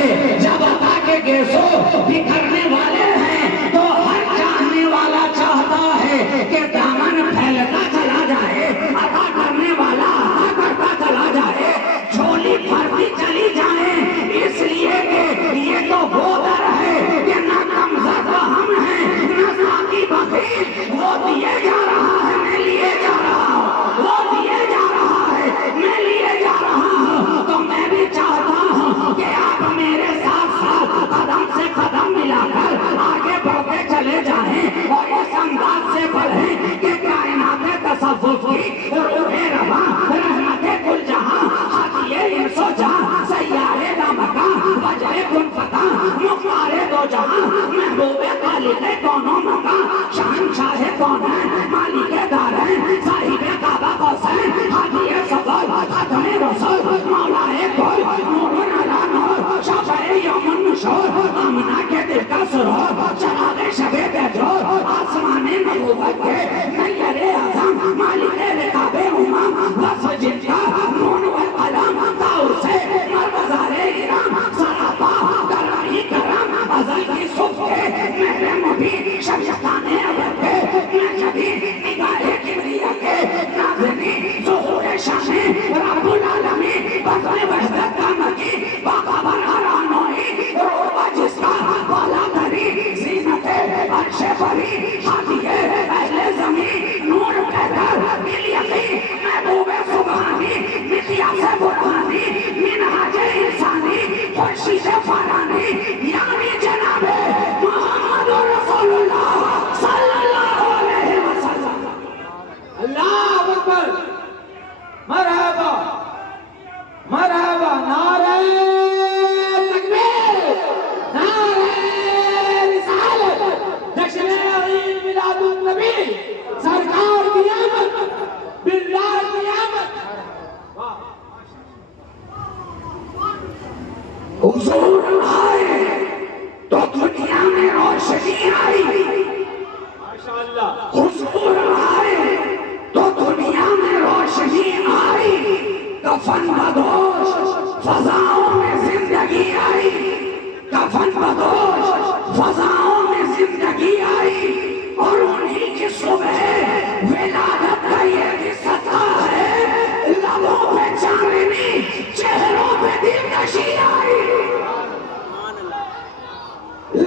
है। जब अता के गेसो बिखरने वाले हैं तो हर चाहने वाला चाहता है कि दामन फैलता चला जाए, अता करने वाला अता करता चला जाए, झोली भरती चली जाए, इसलिए कि ये तो वो दर है कि न कमज़द हम हैं न साकी बखील, वो दिए जा रहा है मैं लिए जा रहा हूँ, वो दिए जा रहा है मैं लिए जा रहा हूँ। तो मैं भी चाहता हूँ कि आप मेरे साथ साथ कदम से कदम मिलाकर आगे बढ़ते चले जाएं और इस अंदाज से बढ़ें कि कायनात तसव्वुफ की रूहे रवा रहमते कुल जहां हाथिए इंसो जहां सैयारे का मकान वजह कुल फता मुख्तारे दो जहां महबूबे खालिक़े दोनों मकान शहंशाह कौन है मालिके दारैन साहिबे काबा कौसैन हाथिए सफल खत्मे रसूल मौलाए कुल नूरुन अला नूर शाफ़ए यौमुन नुशूर आमना के दिल का सुरूर चराग़े शबे बेजोर आसमाने नबूवत के नय्यरे आज़म मालिके रिकाबे उमाम वस्फ़ जिनका नून व कलम ताउर से मरकज़ारे इराम सरापा दरबारी करम अज़ल की सुफ़ के मेरे मुबीन शरीयताने अबद के मैं कभी निगाहे किबरिया के नाज़िनी ज़ुहूर शाने रब्बुल आलमीन बज़्म वहदत का मकी बाखबर हरानोई रूबा जिसका बाला धरी ज़ीनते अर्शे परी हाथिए अहले ज़मीन नूर पैदल बिल यकीन महबूबे सुबहानी मितिया से बुरहानी मिनहाजे इंसानी खुर्शीदे फरानी यानी जनाबे मुहम्मदुर रसूलुल्लाह सल्लल्लाहु अलैहि वसल्लम। अल्लाहु अकबर, मरहबा मरहबा, नारे तकबीर, नारे रिसालत, जश्न ईद मिलादुन नबी, सरकार की आमद, बिल्लाह की आमद। हुजूर आए तो दुनिया में रोशनी आई, माशाअल्लाह। हुजूर आए तो दुनिया में रोशनी आई, कफन बदोश फजाओं में जिंदगी आई, कफन बदोश फजाओं में जिंदगी आई। और उन्हीं की सुबह विलादत का ये भी सत्ता है, लबों पे चांदनी चेहरों पे दिलकशी आई,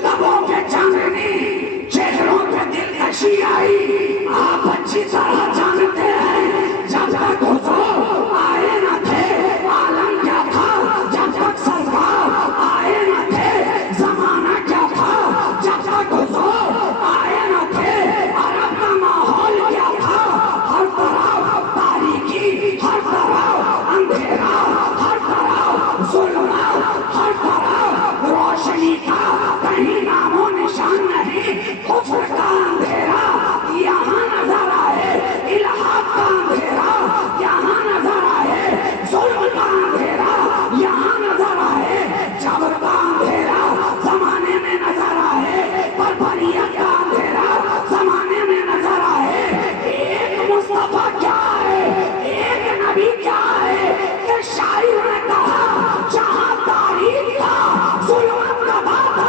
लबों पे चांदनी चेहरों पे दिलकशी आई। आप अच्छी तरह जानते हैं जब तक हुजूर आए न थे आलम क्या था, जब तक सरकार आए न थे जमाना क्या था, जब तक हुजूर आए न थे अरब का माहौल क्या था। हर तरफ तारीकी, हर तरफ अंधेरा, हर तरफ जुल्मत, हर तरफ रोशनी का कहीं नामो निशान नहीं। कुफ्र का अंधेरा यहाँ नजर आए, इल्हाद का अंधेरा यहाँ नजर आए, जुल्म का अंधेरा यहाँ नजर आए, जबर का अंधेरा जमाने में नजर आए, बर्बरियत का अंधेरा जमाने में नजर आए। एक मुस्तफा क्या है, एक नबी क्या है कि शायर ने कहा जहाँ तारीख था जुल्मत का बात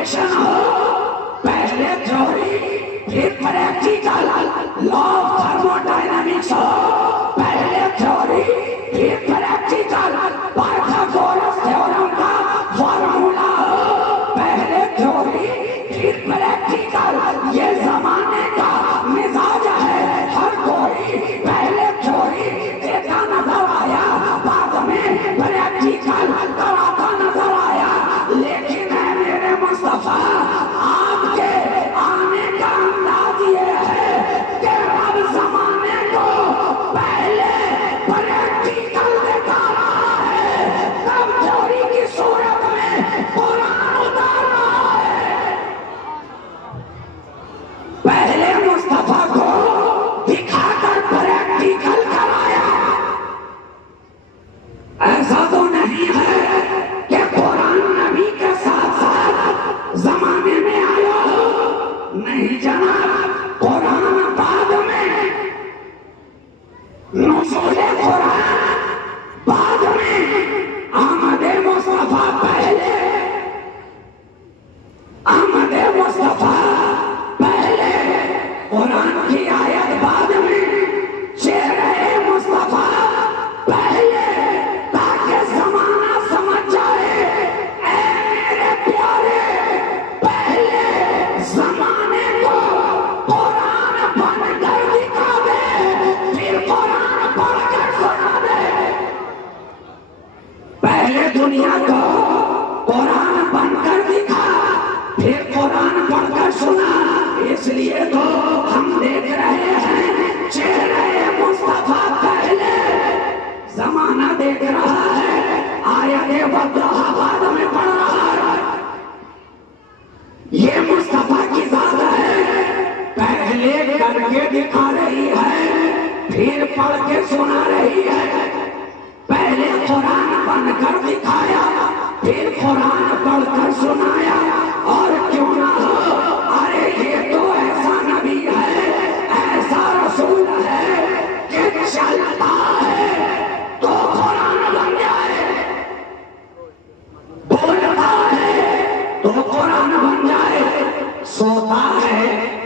इक्वेशन हो, पहले थ्योरी फिर प्रैक्टिकल, लॉ ऑफ थर्मोडायनामिक्स हो, पहले थ्योरी फिर प्रैक्टिकल, पाइथागोरस थ्योरम का फॉर्मूला हो, पहले थ्योरी फिर प्रैक्टिकल। ये जमाने का मिजाज है, हर कोई पहले थ्योरी देता नजर आया, बाद में प्रैक्टिकल कराता नजर आया। लेकिन है मेरे मुस्तफा, आपके आने का अंदाज ये है कि अब जमाने को पहले प्रैक्टिकल दिखा रहा है, तब थ्योरी की सूरत में कुरान उतार रहा है। पहले मुस्तफा को दिखाकर प्रैक्टिकल कराया। ऐसा तो नहीं है कि कुरान नबी के साथ साथ जमाने में आया हो, नहीं जनाब, कुरान बाद में, नुज़ूल कुरान बाद में, आमद मुस्तफा पहले, आमद मुस्तफा पहले, कुरान की आयत बाद में, चेहरे मुस्तफा पहले, ताकि जमाना समझ जाए ऐ मेरे प्यारे, पहले जमाने को कुरान पढ़कर दिखा दे, फिर कुरान पढ़कर सुना दे। पहले दुनिया को कुरान बनकर दिखा, फिर कुरान पढ़कर सुना। इसलिए तो हम देख रहे हैं चेहरे मुस्तफा पहले, जमाना देख रहा है, आयत बद्दुआ बाद में पढ़ रहा है। ये मुस्तफा की जात है, पहले करके दिखा रही है, फिर पढ़ के सुना रही है। पहले कुरान बनकर दिखाया, फिर कुरान पढ़कर सुनाया। और क्यों ना हो, अरे ये तो ऐसा नबी है, ऐसा रसूल है कि चलता है तो कुरान बन जाए, बोलता है तो कुरान बन जाए, सोता है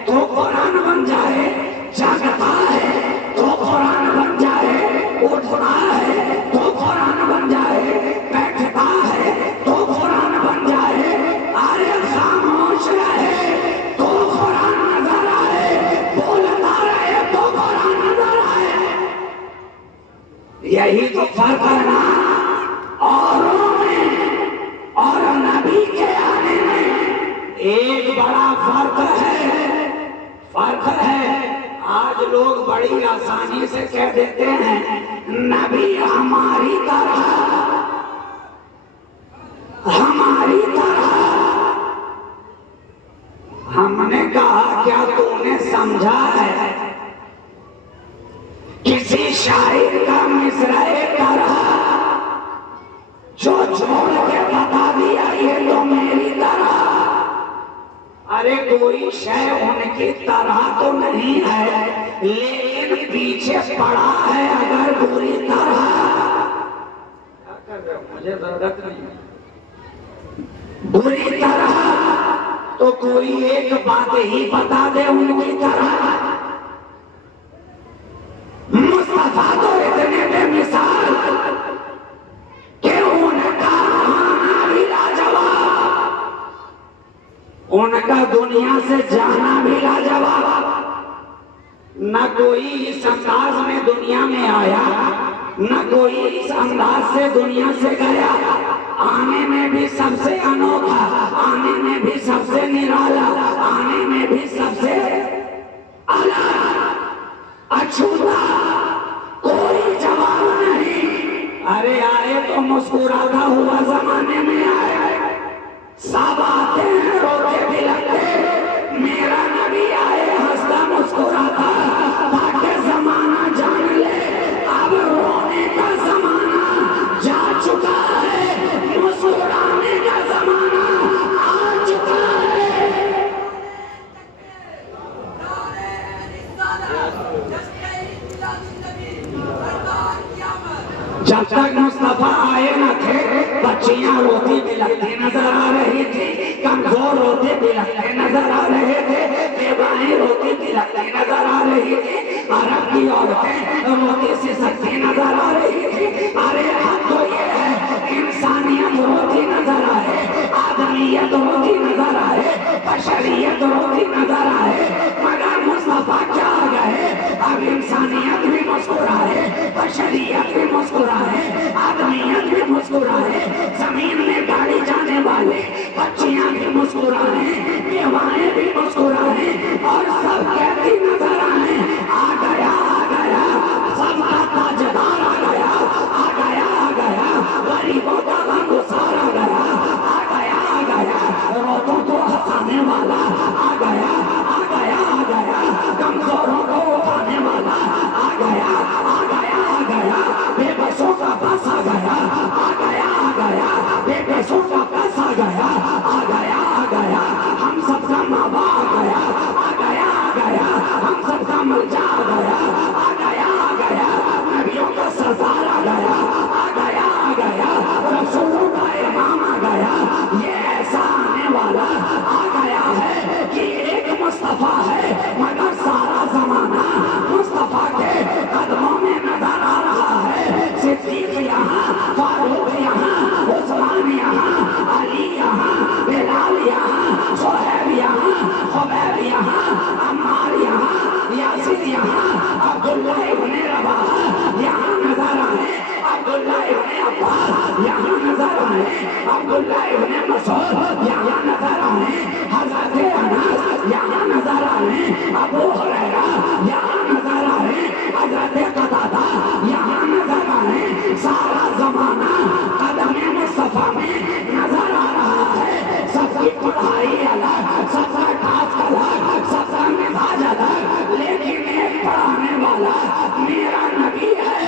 तो कुरान बन जाए, जागता है तो कुरान बन जाए, उठता है तो कुरान बन जाए, बैठता है तो कुरान बन जाए। अरे खामोश रहे तो कुरान नजर आए, बोलता रहे तो कुरान नजर आए। यही तो फर्क है ना औरों में और नबी के आने में, एक बड़ा फर्क है, फर्क है। आज लोग बड़ी आसानी से कह देते हैं नबी हमारी तरह, हमारी तरह। हमने कहा क्या तूने समझा है किसी शायर का मिसरे तरह, जो छोड़ के बता दिया ये तो मेरी तरह। अरे कोई शय उनकी तरह तो नहीं है, लेकिन पीछे पड़ा है अगर बुरी तरह। क्या कर रहे हो, मुझे जरूरत नहीं, बुरी तरह तो कोई एक बात ही बता दे उनकी तरह। मुस्तफा तो इतने बेमिसाल कि उनका आना भी लाजवाब, उनका दुनिया से जाना भी लाजवाब। न कोई इस अंदाज में दुनिया में आया, न कोई इस अंदाज से दुनिया से गया। आने में भी सबसे अनोखा, आने में भी सबसे निराला, आने में भी सबसे अलग, अछूता, कोई जवाब नहीं। अरे आए तो मुस्कुराता हुआ जमाने में आए, सब आते हैं रोते भी लगते। मेरा नबी आए हंसता मुस्कुराता, ताकि जमाना जान ले अब रोने का जमाना जा चुका है, मुस्कुराने का जमाना आ चुका है। जब तक मुस्तफा आए न थे बच्चियां रोती बिलखती नजर आ रही थी, कमजोर रोते बिलखते नजर आ रहे थे, बेवाएं रोती बिलखती नजर आ रही थी, अरब की औरतें रोती सिसकती नजर आ रही थी। अरे हम तो ये है इंसानियत रोती नजर आए, आदमियत रोती नजर आए, बशरियत रोती नजर आए, मगर मुस्तफा क्या आ गए, अब इंसानियत भी मुस्कुराए, बशरियत भी मुस्कुराए, आदमियत भी मुस्कुराए, जमीन में गाड़ी जाने वाले बच्चियां भी मुस्कुराए, बेवाएं भी मुस्कुराए, और सब कहती नजर आए, आ गया सबका ताजदार आ गया, आ गया गरीबों का गमगुसार आ गया रोतों को हंसाने वाला आ गया कमजोरों को उठाने वाला आ गया बेबसों का बस आ गया बेबसों का बस आ गया हम सबका माँ बाप आ गया हम सबका मलजा आ गया नबियों का सरदार आ गया रसूलों का इमाम आ गया। ये ऐसा आने वाला आ गया है कि एक मुस्तफा है मगर सारा जमाना मुस्तफा के कदमों में नजर आ रहा है। सिद्दीक यहाँ, फारूक यहाँ, उस्मान यहाँ, अली यहाँ, बिलाल यहाँ, सुहैब यहाँ, खुबैब यहाँ, अम्मार यहाँ, यासिर यहाँ, अब्दुल्लाह इब्न रवाहा यहाँ नजर आए, अब्दुल्लाह इब्न अब्बास यहाँ नजर आए, अब्दुल्लाह इब्न मसूद यहाँ नजर आए, हज़रत अनस यहाँ नजर आए, अबू हुरैरा यहाँ नजर आए, हज़रत कतादा यहाँ नजर आए। सारा जमाना कदम मुस्तफा में नजर आ रहा है। सबकी पढ़ाई अलग, सबका टास्क अलग, सबका मिजाज अलग, लेकिन एक पढ़ाने वाला मेरा नबी है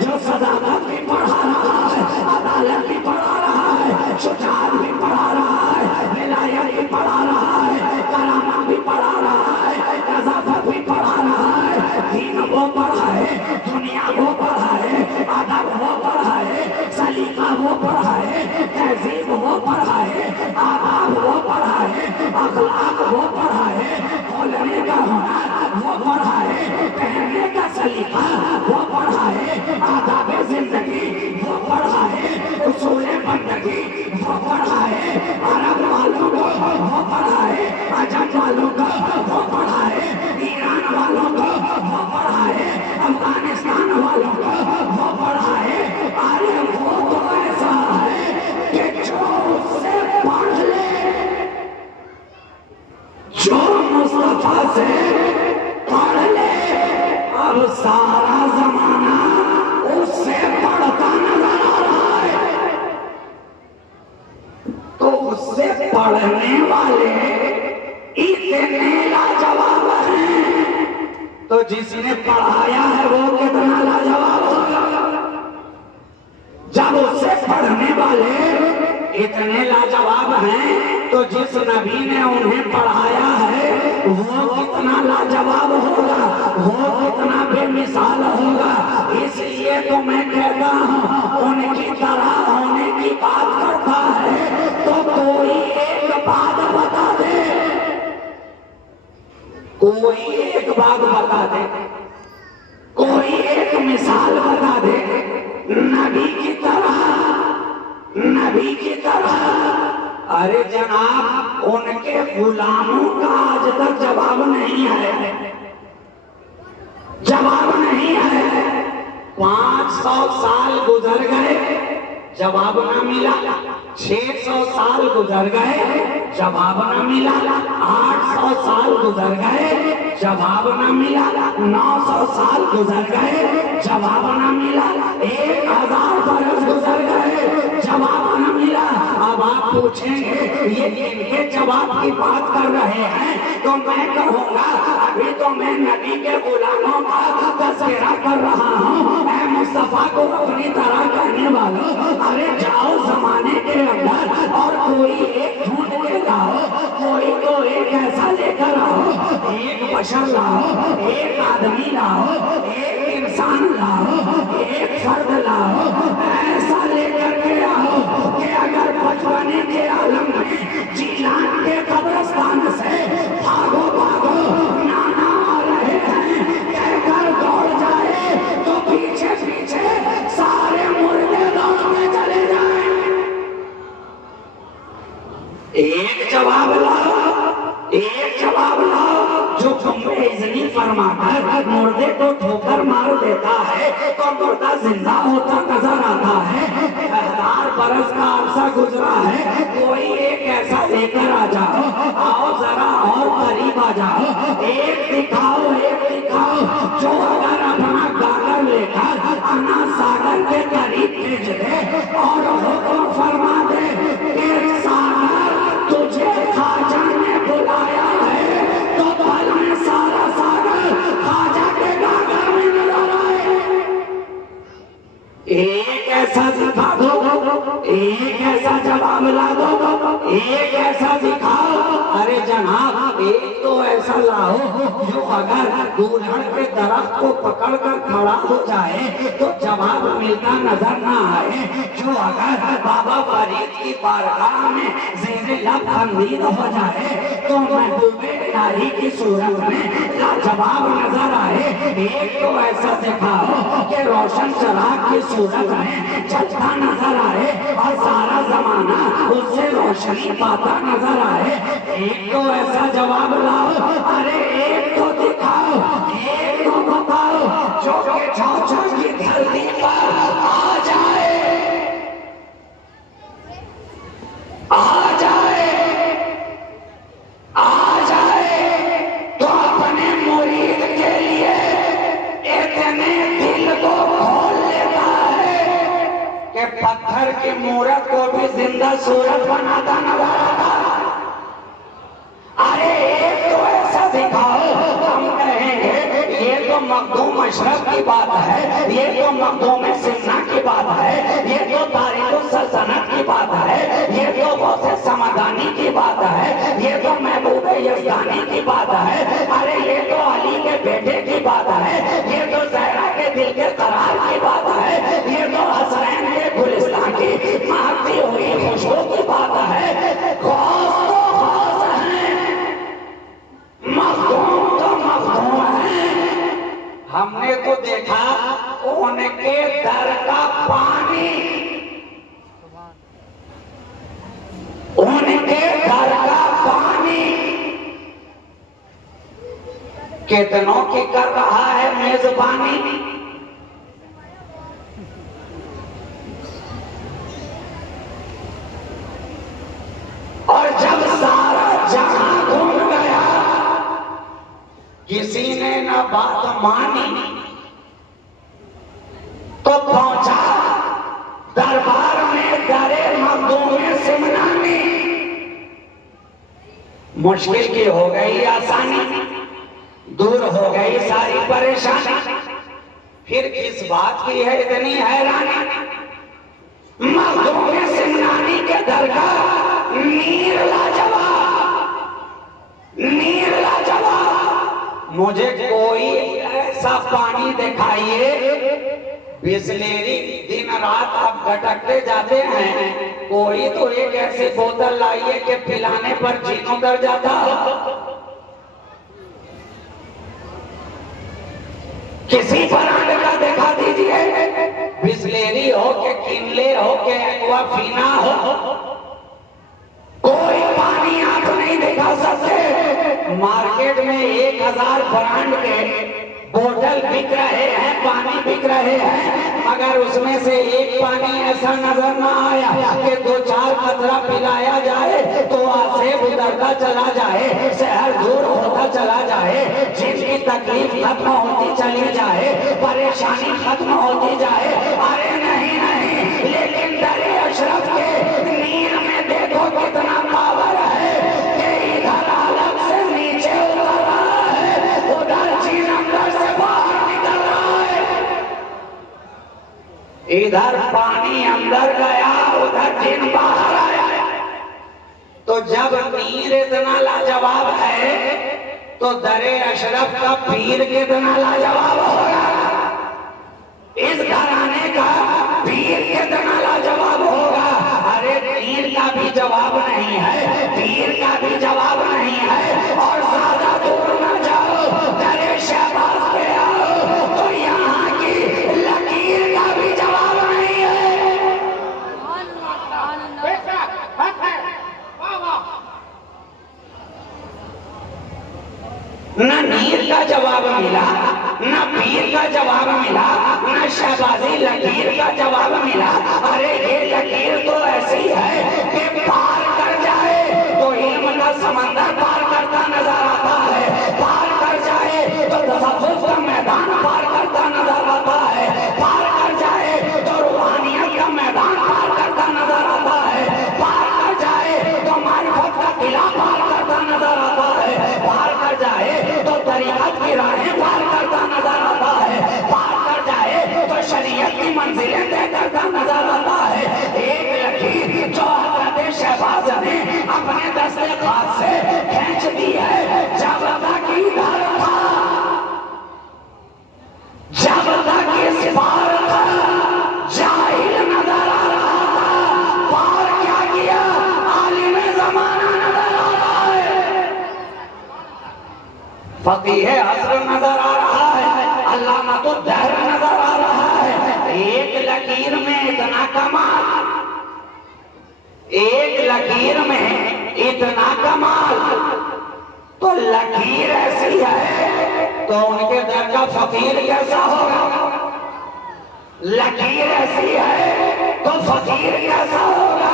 जो सदाकत भी पढ़ा रहा है, अदालत भी पढ़ा रहा है, शुजाअत भी पढ़ा रहा है, विलायत भी पढ़ा रहा है, करामा भी पढ़ा रहा है, नज़ाफत भी पढ़ा रहा है, दीन वो पढ़ा है, दुनिया वो पढ़ा है, अदब वो पढ़ा है, सलीका वो पढ़ा है, तहजीब वो पढ़ा है, आदाब वो पढ़ा है, अखलाक वो पढ़ा है, बोलने का हुनर वो पढ़ा है, पहनने का सलीका वो पढ़ा है, आदाब जिंदगी वो पढ़ा है, उसूल बंदगी वो पढ़ा है, अरब वालों को वो पढ़ा है, अजम वालों को वो पढ़ा है, ईरान वालों को वो पढ़ा है, अफगानिस्तान वालों को वो पढ़ा है। अरे वो तो ऐसा है कि जो उससे पढ़ ले, जो मुस्तफा से पढ़ ले, अब सारा जमाना उससे पढ़ता नजर आ रहा है। तो उससे पढ़ने वाले इतने लाजवाब हैं, तो जिसने पढ़ाया है वो कितना लाजवाब होगा। जब उससे पढ़ने वाले इतने लाजवाब हैं तो जिस नबी ने उन्हें पढ़ाया है वो कितना लाजवाब होगा, वो कितना बेमिसाल होगा। इसलिए तो मैं कहता हूँ उनकी तरह होने की बात करता है तो कोई एक बात बता दे, कोई एक बात बता दे, कोई एक मिसाल बता दे नबी की तरह, नबी की तरह। अरे जनाब उनके गुलामों का आज तक जवाब नहीं है, जवाब नहीं है। 500 साल गुजर गए जवाब ना मिला, 600 साल गुजर गए जवाब ना मिला, 800 साल गुजर गए जवाब ना मिला, 900 साल गुजर गए जवाब ना मिला, 1000 बरस गुजर गए जवाब ना मिला। अब आप पूछेंगे ये इनके जवाब की बात कर रहे हैं तो मैं कहूँगा अभी तो मैं नबी के गुलामों का तस्करा कर रहा हूँ। मैं मुस्तफा को अपनी तरह कहने वालों, अरे जाओ जमाने के अंदर और कोई एक ढूंढ के लाओ, कोई तो एक ऐसा लेकर आओ, एक बशर लाओ, एक आदमी लाओ, एक इंसान लाओ, एक फर्द लाओ देता है तो मुर्दा जिंदा होता नजर आता है। 1000 बरस का अरसा गुजरा है, कोई एक ऐसा लेकर आ जाओ, आओ जरा और करीब आ जाओ, एक दिखाओ जो अगर अपना गागर लेकर अन्ना सागर के करीब भेज दे और हुक्म फरमा दे कि सागर तुझे खाजा ने बुलाया है, तो पल में सारा सागर खाजा के गागर में नजर आए। एक ऐसा दिखा दो, एक ऐसा जवाब ला दो, एक ऐसा दिखाओ। अरे जनाब एक तो ऐसा लाओ जो अगर दूल्हन के दरख्त को पकड़कर खड़ा हो जाए तो जवाब मिलता नजर ना आए, जो अगर बाबा फरीद की बारगाह में ज़ेरे लब खंदीद हो जाए तो महबूबे इलाही की सूरत में लाजवाब नजर आए। एक तो ऐसा दिखाओ कि रोशन चिराग की सूरत में जलता नजर आए और सारा जमाना उससे रोशनी पाता नजर आए। एक तो ऐसा जवाब लाओ, अरे एक तो दिखाओ, एक तो बताओ जो कि चौचा की धरती पर आ जाए, आ जाए, आ जाए तो अपने मुरीद के लिए इतने दिल को खोल लेता है कि पत्थर की मूरत को भी जिंदा सूरत बनाता नजर आता। अरे एक तो ऐसा दिखाओ, हम कहेंगे ये तो मखदूम अशरफ की बात है, ये तो मखदूम सिन्हा की बात है, ये तो तारिक सल्तनत की बात है, ये तो गौसे समदानी की बात है, ये तो महबूब यज़दानी की बात है, अरे ये तो अली के बेटे की बात है, ये तो ज़हरा के दिल के करार की बात है, ये तो हसनैन के गुलिस्तान की महकती हुई खुशबू की बात है। गौस तो गौस है, मखदूम तो मखदूम है। हमने तो देखा उनके दर का पानी, उनके दर का पानी कितनों की कर रहा है मेजबानी। और जब सारा जहां घूम गया किसी ने न बात मानी तो पहुंचा दरबार में दरे मखदूम सिमनानी। मुश्किल की हो गई आसानी, दूर हो गई सारी परेशानी, फिर किस बात की है इतनी हैरानी। मखदूम सिमनानी के दरगाह मीर लाजवाब, मीर लाजवाब। मुझे कोई ऐसा पानी दिखाइए, बिस्लेरी दिन रात आप भटकते जाते हैं, कोई तो एक ऐसी बोतल लाइए कि पिलाने पर जीन उतर जाता। किसी ब्रांड का दिखा दीजिए, बिस्लेरी हो के किनले हो के एक्वाफीना हो, कोई पानी आप नहीं दिखा सकते। मार्केट में 1000 ब्रांड के बोतल बिक रहे हैं, पानी बिक रहे हैं, मगर उसमें से एक पानी ऐसा नजर ना आया कि 2-4 कतरा पिलाया जाए तो आसेब उतरता चला जाए, शहर दूर होता चला जाए, जिनकी तकलीफ खत्म होती चली जाए, परेशानी खत्म होती जाए। अरे नहीं नहीं, लेकिन दरे अशरफ के नीर में देखो कितना पावर है कि इधर अलग से नीचे उतर रहा है, उधर जीन अंदर से बाहर निकल रहा है। इधर पानी अंदर गया, उधर जीन बाहर आया। तो जब नीर इतना लाजवाब है तो दरे अशरफ का पीर कितना लाजवाब होगा। इस घराने का पीर कितना लाजवाब होगा। अरे पीर का भी जवाब नहीं है, पीर का भी जवाब नहीं है। और ज्यादा दूर न जाओ, दरे शहबाज पे आओ तो यहाँ की लकीर का भी जवाब नहीं है। न नीर का जवाब मिला, न पीर शहबाजी लकीर का जवाब मिला, अरे ये लकीर तो ऐसी है कि पार कर जाए तो इल्म का समंदर पार करता नजर आता है, पार कर जाए तो तसव्वुफ का मैदान पार करता नजर आता है, पार कर जाए तो रूहानियत का मैदान पार करता नजर आता है, पार कर जाए तो मारिफत का किला पार करता नजर आता है, पार कर जाए तो तरीक़त की राहें पार करता नजर आता है, पार कर जाए तो शरीयत की मंजिलें तय करता नजर आता है। एक लकीर जो हज़रत शहबाज ने अपने दस्ते खास से खींच दी है, जब तक इधर था, जब तक इस पार था, जाहिल नजर आ रहा था, पार क्या किया आलिम ज़माना नजर आ रहा है, फकीह असर नजर आ रहा है, अल्लामातुद दहर नजर आ रहा है। एक लकीर में इतना कमाल, एक लकीर में इतना कमाल, तो लकीर ऐसी है तो उनके दर का फकीर कैसा होगा, लकीर ऐसी है तो फकीर कैसा होगा।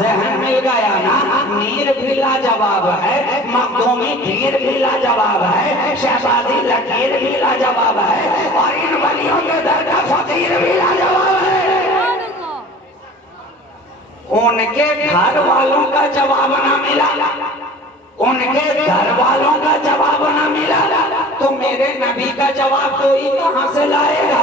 ज़हन मिल गया ना, मीर भी लाजवाब है, मखदूमी पीर भी लाजवाब है, शहबाजी लकीर भी लाजवाब है, और इन वलियों के दर का फकीर भी लाजवाब है। उनके घर वालों का जवाब ना मिला, उनके घर वालों का जवाब ना मिला, तो मेरे नबी का जवाब कोई कहां से लाएगा,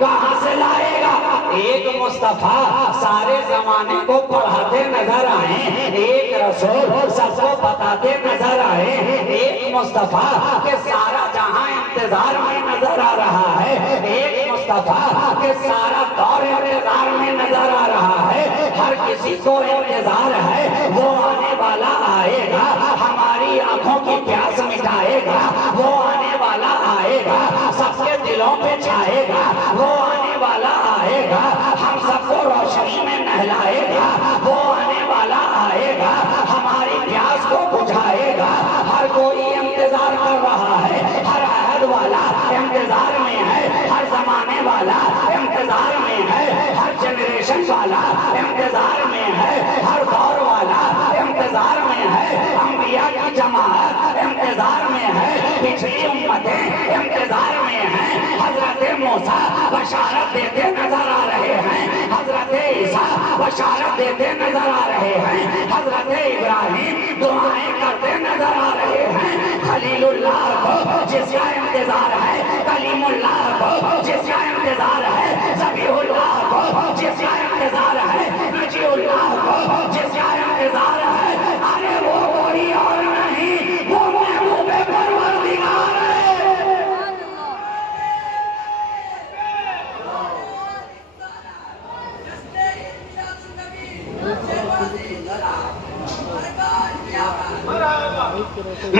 कहां से लाएगा। एक मुस्तफा सारे जमाने को पढ़ाते नजर आए, एक रसूल सबको बताते नजर आए, एक मुस्तफा के सारा जहां इंतजार में नजर आ रहा है, एक मुस्तफा के सारा दौर इंतजार में नजर आ रहा है, हर किसी को इंतजार है, वो आने वाला आएगा, हमारी आंखों की प्यास मिटाएगा, वो आने वाला आएगा, सबके दिलों पे छाएगा, वो आने वाला आएगा, हम सबको रोशनी में नहलाएगा, वो आने वाला आएगा, हमारी प्यास को बुझाएगा। हर कोई इंतजार कर रहा है, हर अहद वाला इंतजार में है, हर जमाने वाला इंतजार में है, हर जनरेशन वाला इंतजार में है, हर दौर वाला इंतजार में है, अंबिया की जमात इंतजार में है, पिछली उम्मतें इंतजार में हैं, हजरत मूसा बशारत देते नजर आ रहे हैं, हजरत ईसा बशारत देते नजर आ रहे हैं, हजरत इब्राहिम दुआएं करते नजर आ रहे हैं, खलीलुल्लाह को जिसका इंतजार है, कलीमुल्लाह को जिसका इंतजार है, ज़बीहुल्लाह को जिसका इंतजार है, नजीउल्लाह को जिसका इंतजार है, अरे वो कोई और नहीं, वो महबूबे परवरदिगार है।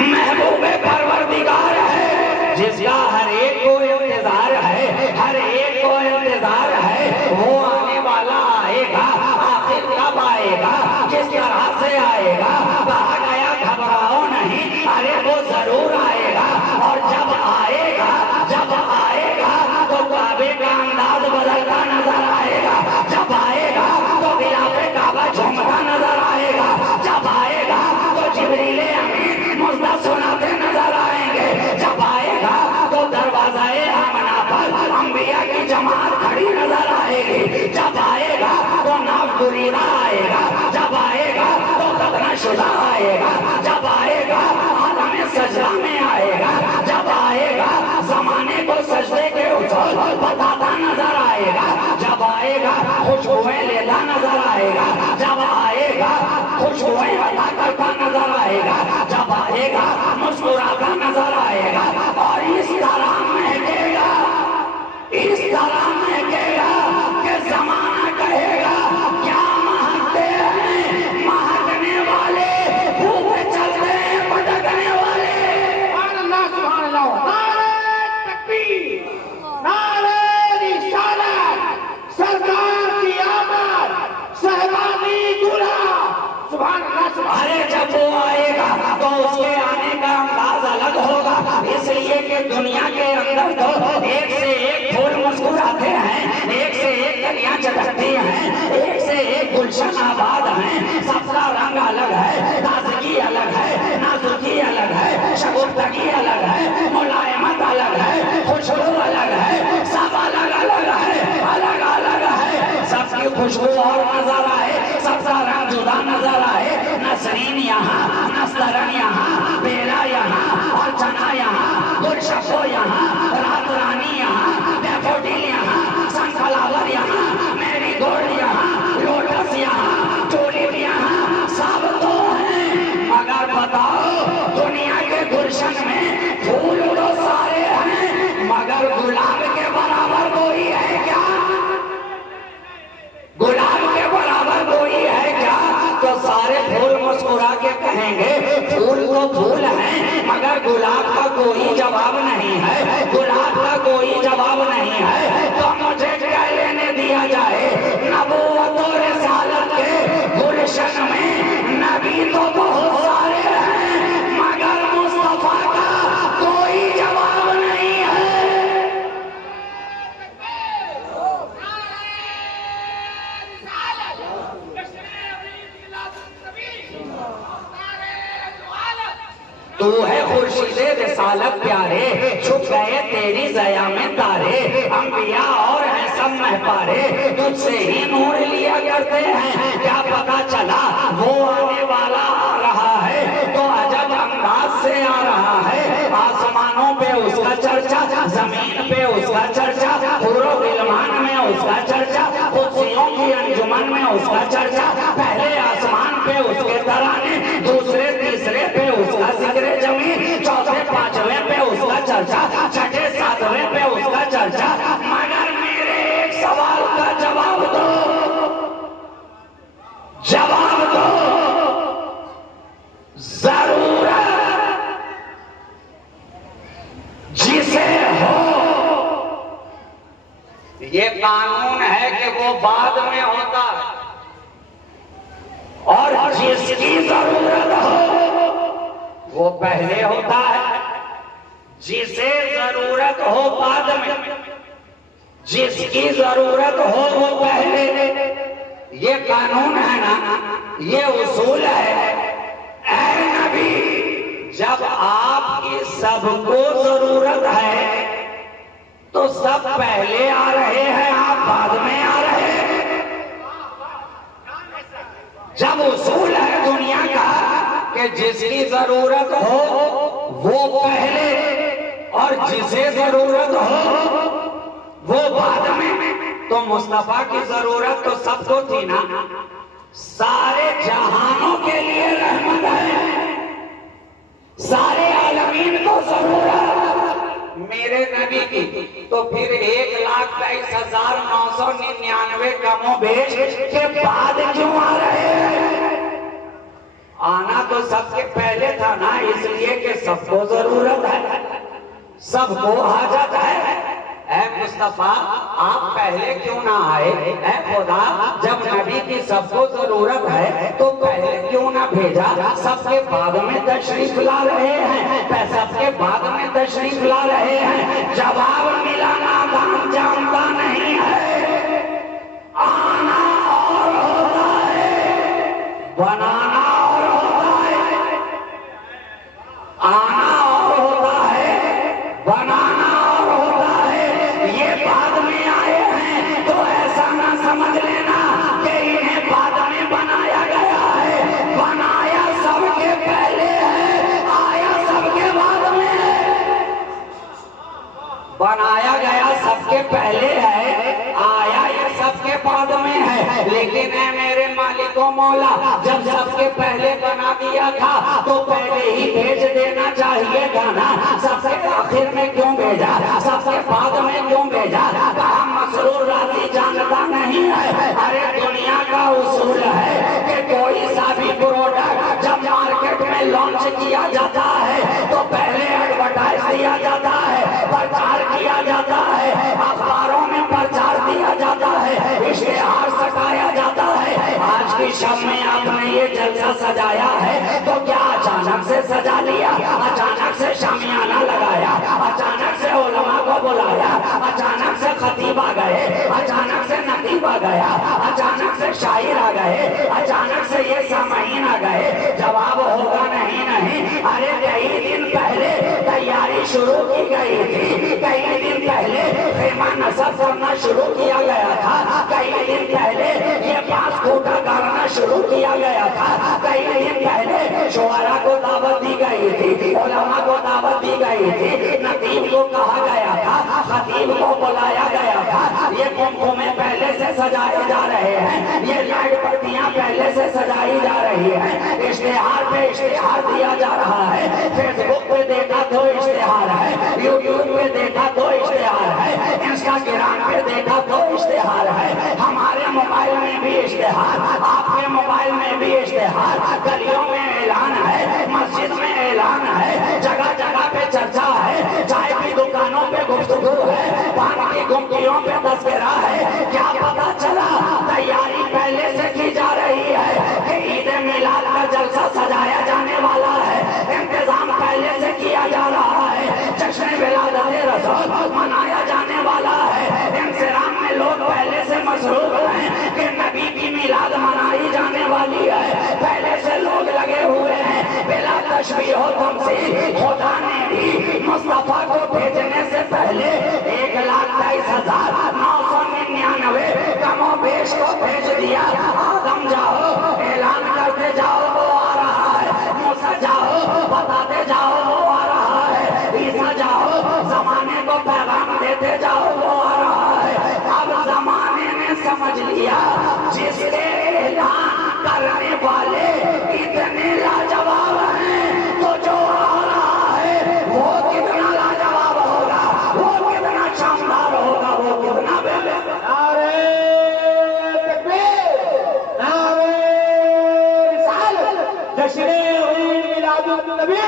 महबूबे परवरदिगार है, जिसका हर एक को इंतजार है, हर एक को इंतजार है, वो आने वाला आएगा, आखिर कब आएगा, किस तरह से आएगा, कहा गया घबराओ नहीं, अरे वो जरूर आएगा, और जब आएगा, जब आएगा तो काबे का अंदाज बदलता नजर आएगा, जब आएगा तो गिलाफे काबा झूमता नजर आएगा, जब आएगा तो जिब्रील अमीन मुजदा सुनाते नजर आएंगे, जब आएगा तो दरवाज़ाए आमना पर अंबिया की जमात खड़ी नजर आएगी, जब आएगा तो नाफदुरीदा आएगा, जब आएगा तो तदनशुदा आएगा, जब आएगा आलम सजदा में आएगा, जब आएगा जमाने को सजदे के उछाल बताता नजर आएगा, जब आएगा खुशबुएं लेता नजर आएगा, जब आएगा खुशबुएं अदा करता नजर आएगा, जब आएगा मुस्कुराता नजर आएगा, और इस तरह महकेगा, इस तरह महकेगा कि जमाना कहेगा क्या महकते हैं, महकने वाले भूख चलते हैं, भटकने वाले। अल्लाह सुभान अल्लाह, नारे तकबीर, नारे रिसालत, सरकार की आमद, शहबाजी दूल्हा, सुभान अल्लाह सुभान। अरे जब वो आएगा तो उसके आने का अंदाज अलग होगा, इसलिए कि दुनिया के अंदर तो एक से एक फूल मुस्कुराते हैं, गुलशन आबाद हैं, सबका रंग अलग है, ताजगी अलग है, नाजुकी अलग है, शगुफ्तगी अलग है, मुलायमत अलग है, खुशबू अलग है, सब अलग अलग है, अलग अलग है। सबकी खुशबू और नजर आए, सबका रंग जुदा नजर आए। नसरीन यहाँ, नस्तरन यहाँ, बेला यहाँ, और चना यहाँ, गुलशफो यहाँ, रात रानी यहाँ, डैफोडिल यहाँ, सनफ्लावर यहाँ, मैरीगोल्ड यहाँ, लोटस यहाँ, टूलिप यहाँ, सब तो हैं। मगर बताओ दुनिया के गुलशन में फूल तो सारे हैं, मगर गुलाब के बराबर कोई है क्या? गुलाब के बराबर कोई है क्या? तो सारे फूल मुस्कुरा के कहेंगे फूल तो फूल हैं, मगर गुलाब का कोई जवाब नहीं है, गुलाब का कोई जवाब नहीं है। तो मुझे क्या लेने दिया जाए नबूवत और रिसालत के गुलशन में? नबी तो बहुत सारे हैं, मगर मुस्तफा का कोई जवाब नहीं है। तू है खुर्शीदे रिसालत प्यारे, छुप गए तेरी ज़या में तारे, अंबिया और हैं सब महपारे, तुझसे ही नूर लिया करते हैं। क्या पता चला वो आने वाला आ रहा है, तो अजब अंदाज से आ रहा है। आसमानों पे उसका चर्चा, जमीन पे उसका चर्चा, पूरो गिलमान में उसका चर्चा, कुर्सियों की अंजुमन में उसका चर्चा। पहले आसमान पे उसके तराने, दूसरे तीसरे पे उसका जिक्र जमीन, चौथे पांचवें पे उसका चर्चा, छठे सातवें पे उसका चर्चा। मगर मेरे एक सवाल का जवाब दो, जवाब दो। जरूरत जिसे हो, ये कानून है कि वो बाद में होता है, और जिसकी जरूरत हो वो पहले होता है, जिसे जरूरत हो बाद में, जिसकी जरूरत हो वो पहले। ये कानून है ना, ये उसूल है। ऐ नबी, जब आपकी सबको जरूरत है तो सब पहले आ रहे हैं, आप बाद में आ रहे हैं। जब उसूल है दुनिया का कि जिसकी जरूरत हो वो पहले और जिसे जरूरत हो वो बाद में, तो मुस्तफा की जरूरत तो सबको थी ना, सारे जहानों के लिए रहमत है, सारे आलमीन को जरूरत मेरे नबी की। तो फिर 1,23,999 कमोबेश के बाद क्यों आ रहे हैं? आना तो सबके पहले था ना, इसलिए कि सबको जरूरत है, सबको हाजत है। ऐ मुस्तफा आप पहले क्यों ना आए? ऐ खुदा जब नबी की सबको जरूरत है तो पहले क्यों ना भेजा? सबके बाद में तशरीफ ला रहे हैं, सबके बाद में तशरीफ ला रहे हैं। जवाब मिला ना काम जानता नहीं है। आना और होता है, बनाना और होता है, आना और होता है, बनाना और होता है। ये बाद में आए हैं तो ऐसा ना समझ लेना कि इन्हें बाद में बनाया गया है। बनाया सबके पहले है, आया सबके बाद में है। बनाया गया सबके पहले है, आया ये सबके बाद में है। लेकिन है मेरे मालिको मौला, जब सबके पहले बना दिया था तो पहले ही भेज देना चाहिए था ना। सबसे आखिर में क्यों भेजा? सबसे बाद में क्यों भेजा? कहा मसरूर राजी जानता नहीं है। अरे दुनिया का उसूल है कि कोई सा भी प्रोडक्ट जब मार्केट में लॉन्च किया जाता है तो पहले एडवर्टाइज दिया जाता है, प्रचार किया जाता है, अखबारों में प्रचार दिया जाता है, इश्तेहार सटाया जाता है। आज की शब में आपने ये जलसा सजाया है तो क्या अचानक से सजा लिया? अचानक से शामियाना लगाया, अचानक से उलमा को बुलाया, अचानक से खतीब आ गए, अचानक से नकीब आ गया, अचानक से से शायर आ गए, अचानक से ये सामईन आ गए, जवाब होगा नहीं नहीं। अरे कई दिन पहले तैयारी शुरू की गई थी, कई दिन पहले खेमा नसब करना शुरू किया गया था, कई दिन पहले ये 5 खूंटा गाड़ना शुरू किया गया था, कई दिन पहले शुआरा को दावत दी गई थी, उलमा को दावत दी गई थी, नतीब को कहा गया था, खतीब को बुलाया गया था। ये कुमकुमे पहले से सजाए जा रहे हैं, ये लाइट बत्तियां पहले से सजाई जा रही है, इश्तेहार पे इश्तेहार दिया जा रहा है, फेसबुक पे देखा तो इश्तेहार है, यूट्यूब पे देखा तो इश्तेहार है, इंस्टाग्राम पे देखा तो इश्तेहार है, हमारे मोबाइल में भी इश्तेहार, आपके मोबाइल में भी इश्तेहार, गलियों में ऐलान है, मस्जिद में ऐलान है, जगह जगह पे चर्चा है, चाय की दुकानों पे गुफ्तगू है, पान की गुमटियों पे तस्करा है। क्या पता चला तैयारी पहले से की जा रही है कि ईद मिलाद का जलसा सजाया जाने वाला है, इंतजाम पहले से किया जा रहा है, जश्न विलादत रसूल मनाया जाने वाला है, इंतजाम में लोग पहले से मसरूफ हैं कि नबी की मिलाद मनाई जाने वाली है, पहले से लोग लगे हुए हैं। बिला तशबीह हो तुमसे खुदा ने भी मुस्तफा को भेजने से पहले 1,23,999 कमो बेश को भेज दिया। आदम जाओ ऐलान करते जाओ वो आ रहा है, मूसा जाओ बताते जाओ वो आ रहा है, ईसा जाओ जमाने को पैगाम देते जाओ वो आ रहा है। अब जमाने ने समझ लिया जिसके ऐलान करने वाले इतने लाजवाब हैं, तो जो आ रहा है वो कितना लाजवाब होगा, वो कितना शानदार होगा, वो कितना नारे तकबीर, नारे रिसालत, जश्न मिलादुन नबी,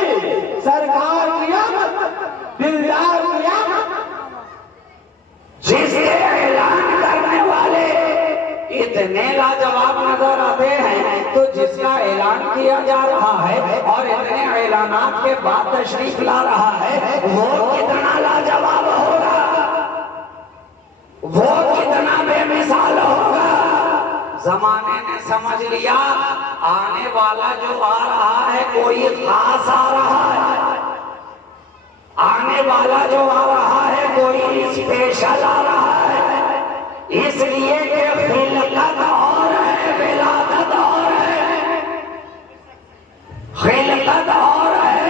सरकार की आमद, दिलदार की आमद। जिसके ऐलान करने वाले इतने लाजवाब नजर आते हैं, तो जिसका ऐलान किया जा रहा है और इतने ऐलानात के बाद तशरीफ ला रहा है, वो कितना लाजवाब होगा, वो कितना बेमिसाल होगा। जमाने ने समझ लिया आने वाला जो आ रहा है कोई खास आ रहा है, आने वाला जो आ रहा है कोई स्पेशल आ रहा है, इसलिए कि खिलकत और है, विलादत और है, खिलकत और है,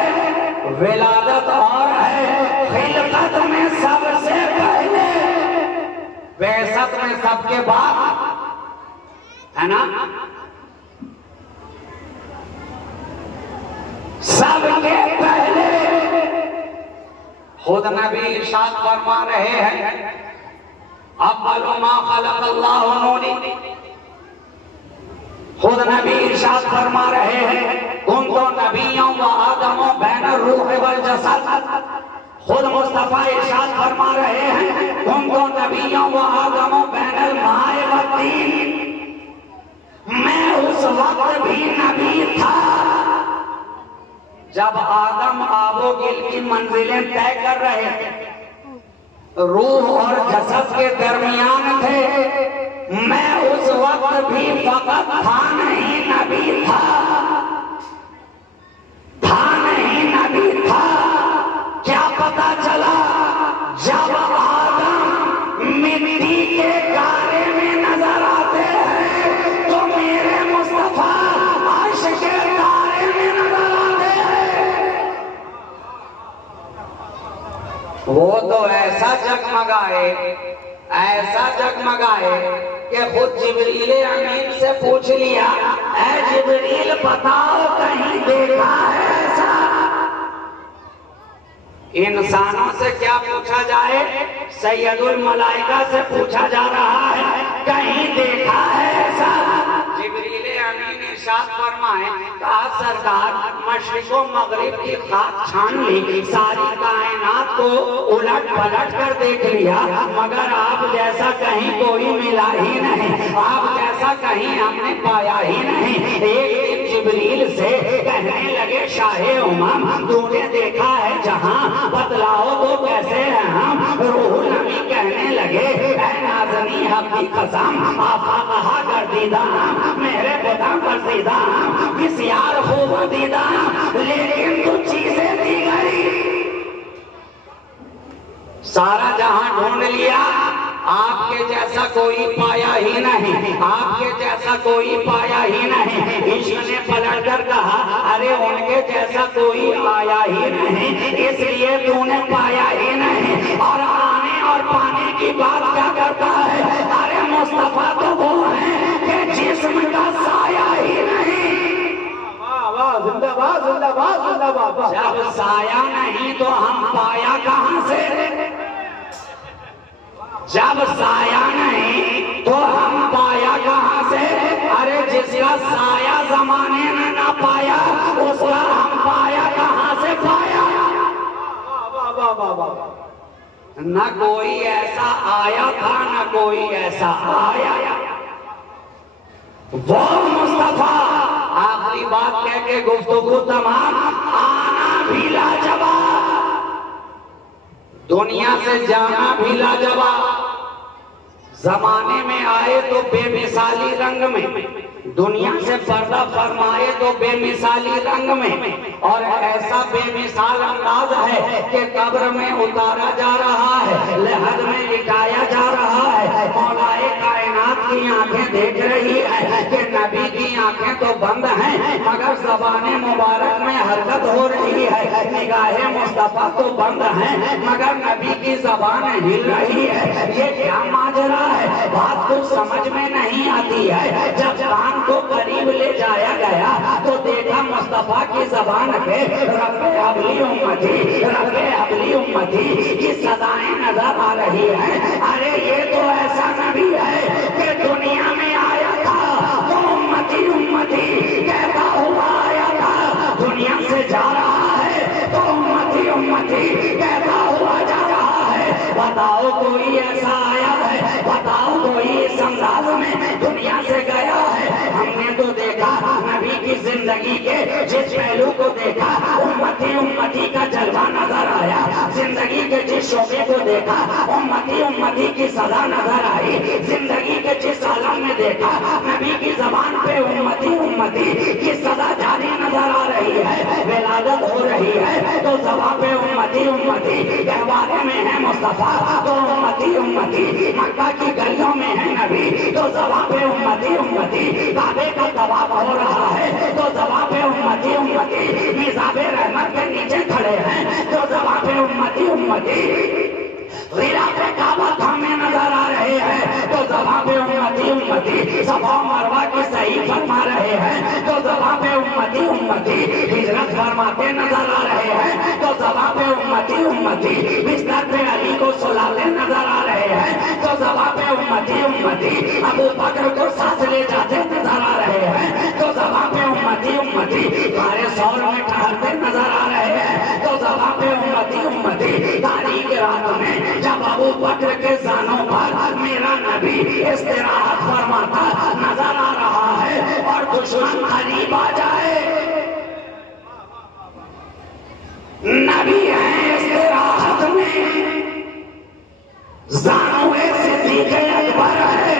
विलादत और है। खिलकत में सबसे पहले, बेसत में सबके बाद, है ना, सबके पहले खुद नबी इरशाद फरमा रहे हैं, अव्वलु मा खलक़ल्लाहु नूरी, खुद नबी इरशाद फरमा रहे हैं, कुन्तु नबिय्यन व आदम बैन रूह वल जसद, खुद मुस्तफा इरशाद फरमा रहे हैं, कुन्तु नबिय्यन व आदम बैन अल माए व तीन, मैं उस वक्त भी नबी था जब आदम आबो गिल की मंजिलें तय कर रहे थे, रूह और जसद के दरमियान थे, मैं उस वक्त भी फकत था नहीं नबी था, था नहीं नबी था। क्या पता चला जब आदम मिट्टी के गारे में नजर आते हैं, तो मेरे मुस्तफा अर्श के गारे में नजर आते हैं। वो तो ऐसा जगमगाए, ऐसा जगमगाए कि खुद जिब्रील अमीन से पूछ लिया, ऐ जिब्रील बताओ कहीं देखा है ऐसा? इंसानों से क्या पूछा जाए, सैयदुल मलाइका से पूछा जा रहा है, कहीं देखा है ऐसा? जिब्रील अमीन इरशाद फरमाए, कहा सरकार मशरिको मगरिब की खाक छान ली, सारी कायनात को उलट पलट कर देख लिया, मगर आप जैसा कहीं कोई मिला ही नहीं, आप जैसा कहीं हमने पाया ही नहीं। एक दिन जिब्रील से कहने लगे, शाहे उमम तूने देखा है जहां, बतलाओ तो कैसे हैं हम? रूहुल अमीन कहने लगे, ऐ नाज़नी हक की कसम आफा कहा गर्दीदा मेरे खुदा बसीदा किस यार खूब दीदा लेकिन कुछ चीजें दी गई। सारा जहां ढूंढ लिया आपके जैसा कोई पाया ही नहीं, आपके जैसा कोई पाया ही नहीं। ईश्वर ने पलट कर कहा अरे उनके जैसा कोई आया ही नहीं, इसलिए तूने पाया ही नहीं। और आने और पाने की बात क्या करता है? अरे मुस्तफा तो वो है कि जिस्म का साया ही नहीं। जिंदाबाद जिंदाबाद जिंदाबाद। जब साया नहीं तो हम पाया कहां से? जब साया नहीं तो हम पाया कहां से? अरे जिसका साया जमाने ने ना पाया उसका हम पाया कहां से पाया? न कोई ऐसा आया था न कोई ऐसा आया। वो मुस्तफा आखिरी बात कह के गुफ्तगू तमाम। आना भी लाजवाब, दुनिया से जाना भी लाजवाब। जमाने में आए तो बेमिसाली रंग में, दुनिया से पर्दा फरमाए तो बेमिसाली रंग में, और ऐसा बेमिसाल अंदाज है कि कब्र में उतारा जा रहा है, लहद में लिटाया जा रहा है। मौलाए कायनात की आंखें देख रही है कि नबी की आंखें तो बंद हैं मगर ज़बाने मुबारक में हरकत हो रही है। निगाहे मुस्तफा तो बंद हैं मगर नबी की ज़बान हिल रही है। ये क्या माजरा है? बात कुछ समझ में नहीं आती है। जब कान को करीब ले जाया गया तो देखा मुस्तफा की ज़बान पे रब्बे हबली उम्मती, रब्बे हबली उम्मती की सदाएं नजर आ रही है। अरे ये तो ऐसा नबी है कि दुनिया में आया था तो उम्मती उम्मती कहता हुआ आया था, दुनिया से जा रहा है तो उम्मती उम्मती कहता हुआ जा रहा है। बताओ कोई ऐसा आया है? बताओ कोई इस अंदाज में दुनिया से गया है? हमने तो देखा नबी की जिंदगी के जिस पहलू को देखा उम्मती उम्मती का जलवा नजर आया। जिंदगी के जिस शोबे को देखा उम्मती उम्मती की सदा नजर आई। जिंदगी के जिस आलम में देखा नबी की जबान पे उम्मती उम्मती की सदा जारी नजर आ रही है। विलादत हो रही है तो सभा पे उम्मती उम्मती कहवारे में है मुस्तफा तो उम्मती उम्मती, मक्का की गलियों में है नबी तो सभा पे उम्मती उम्मती, काबे का तवाफ हो रहा है तो सभा पे उम्मती उम्मती, मिज़ाबे रहमत के नीचे खड़े हैं तो सभा पे उम्मती उम्मती, गिलाफे काबा थामे नजर आ रहे हैं तो सभा पे उम्मती उम्मती, सफा मरवा की सही फरमा रहे हैं तो सभा पे उम्मती उम्मती, हिजरत फरमाते नजर आ रहे हैं तो सभा पे उम्मती उम्मती, बिस्तर पे अली को सुलाते नजर आ रहे हैं तो सभा पे उम्मती उम्मती, अबू बकर को साथ ले जाते नजर आ रहे हैं तो सभा पे उम्मती उम्मती, सारे सौर में टहलते नजर आ रहे हैं तो सभा पे उम्मती उम्मती। तारीख रात में जब अबू बकर के जानों पर मेरा नबी इस्तिराहत फरमाता नजर आ रहा है और दुश्मन करीब आ जाए, नबी है इस्तिराहत में, जानों सिद्दीक़ अकबर है,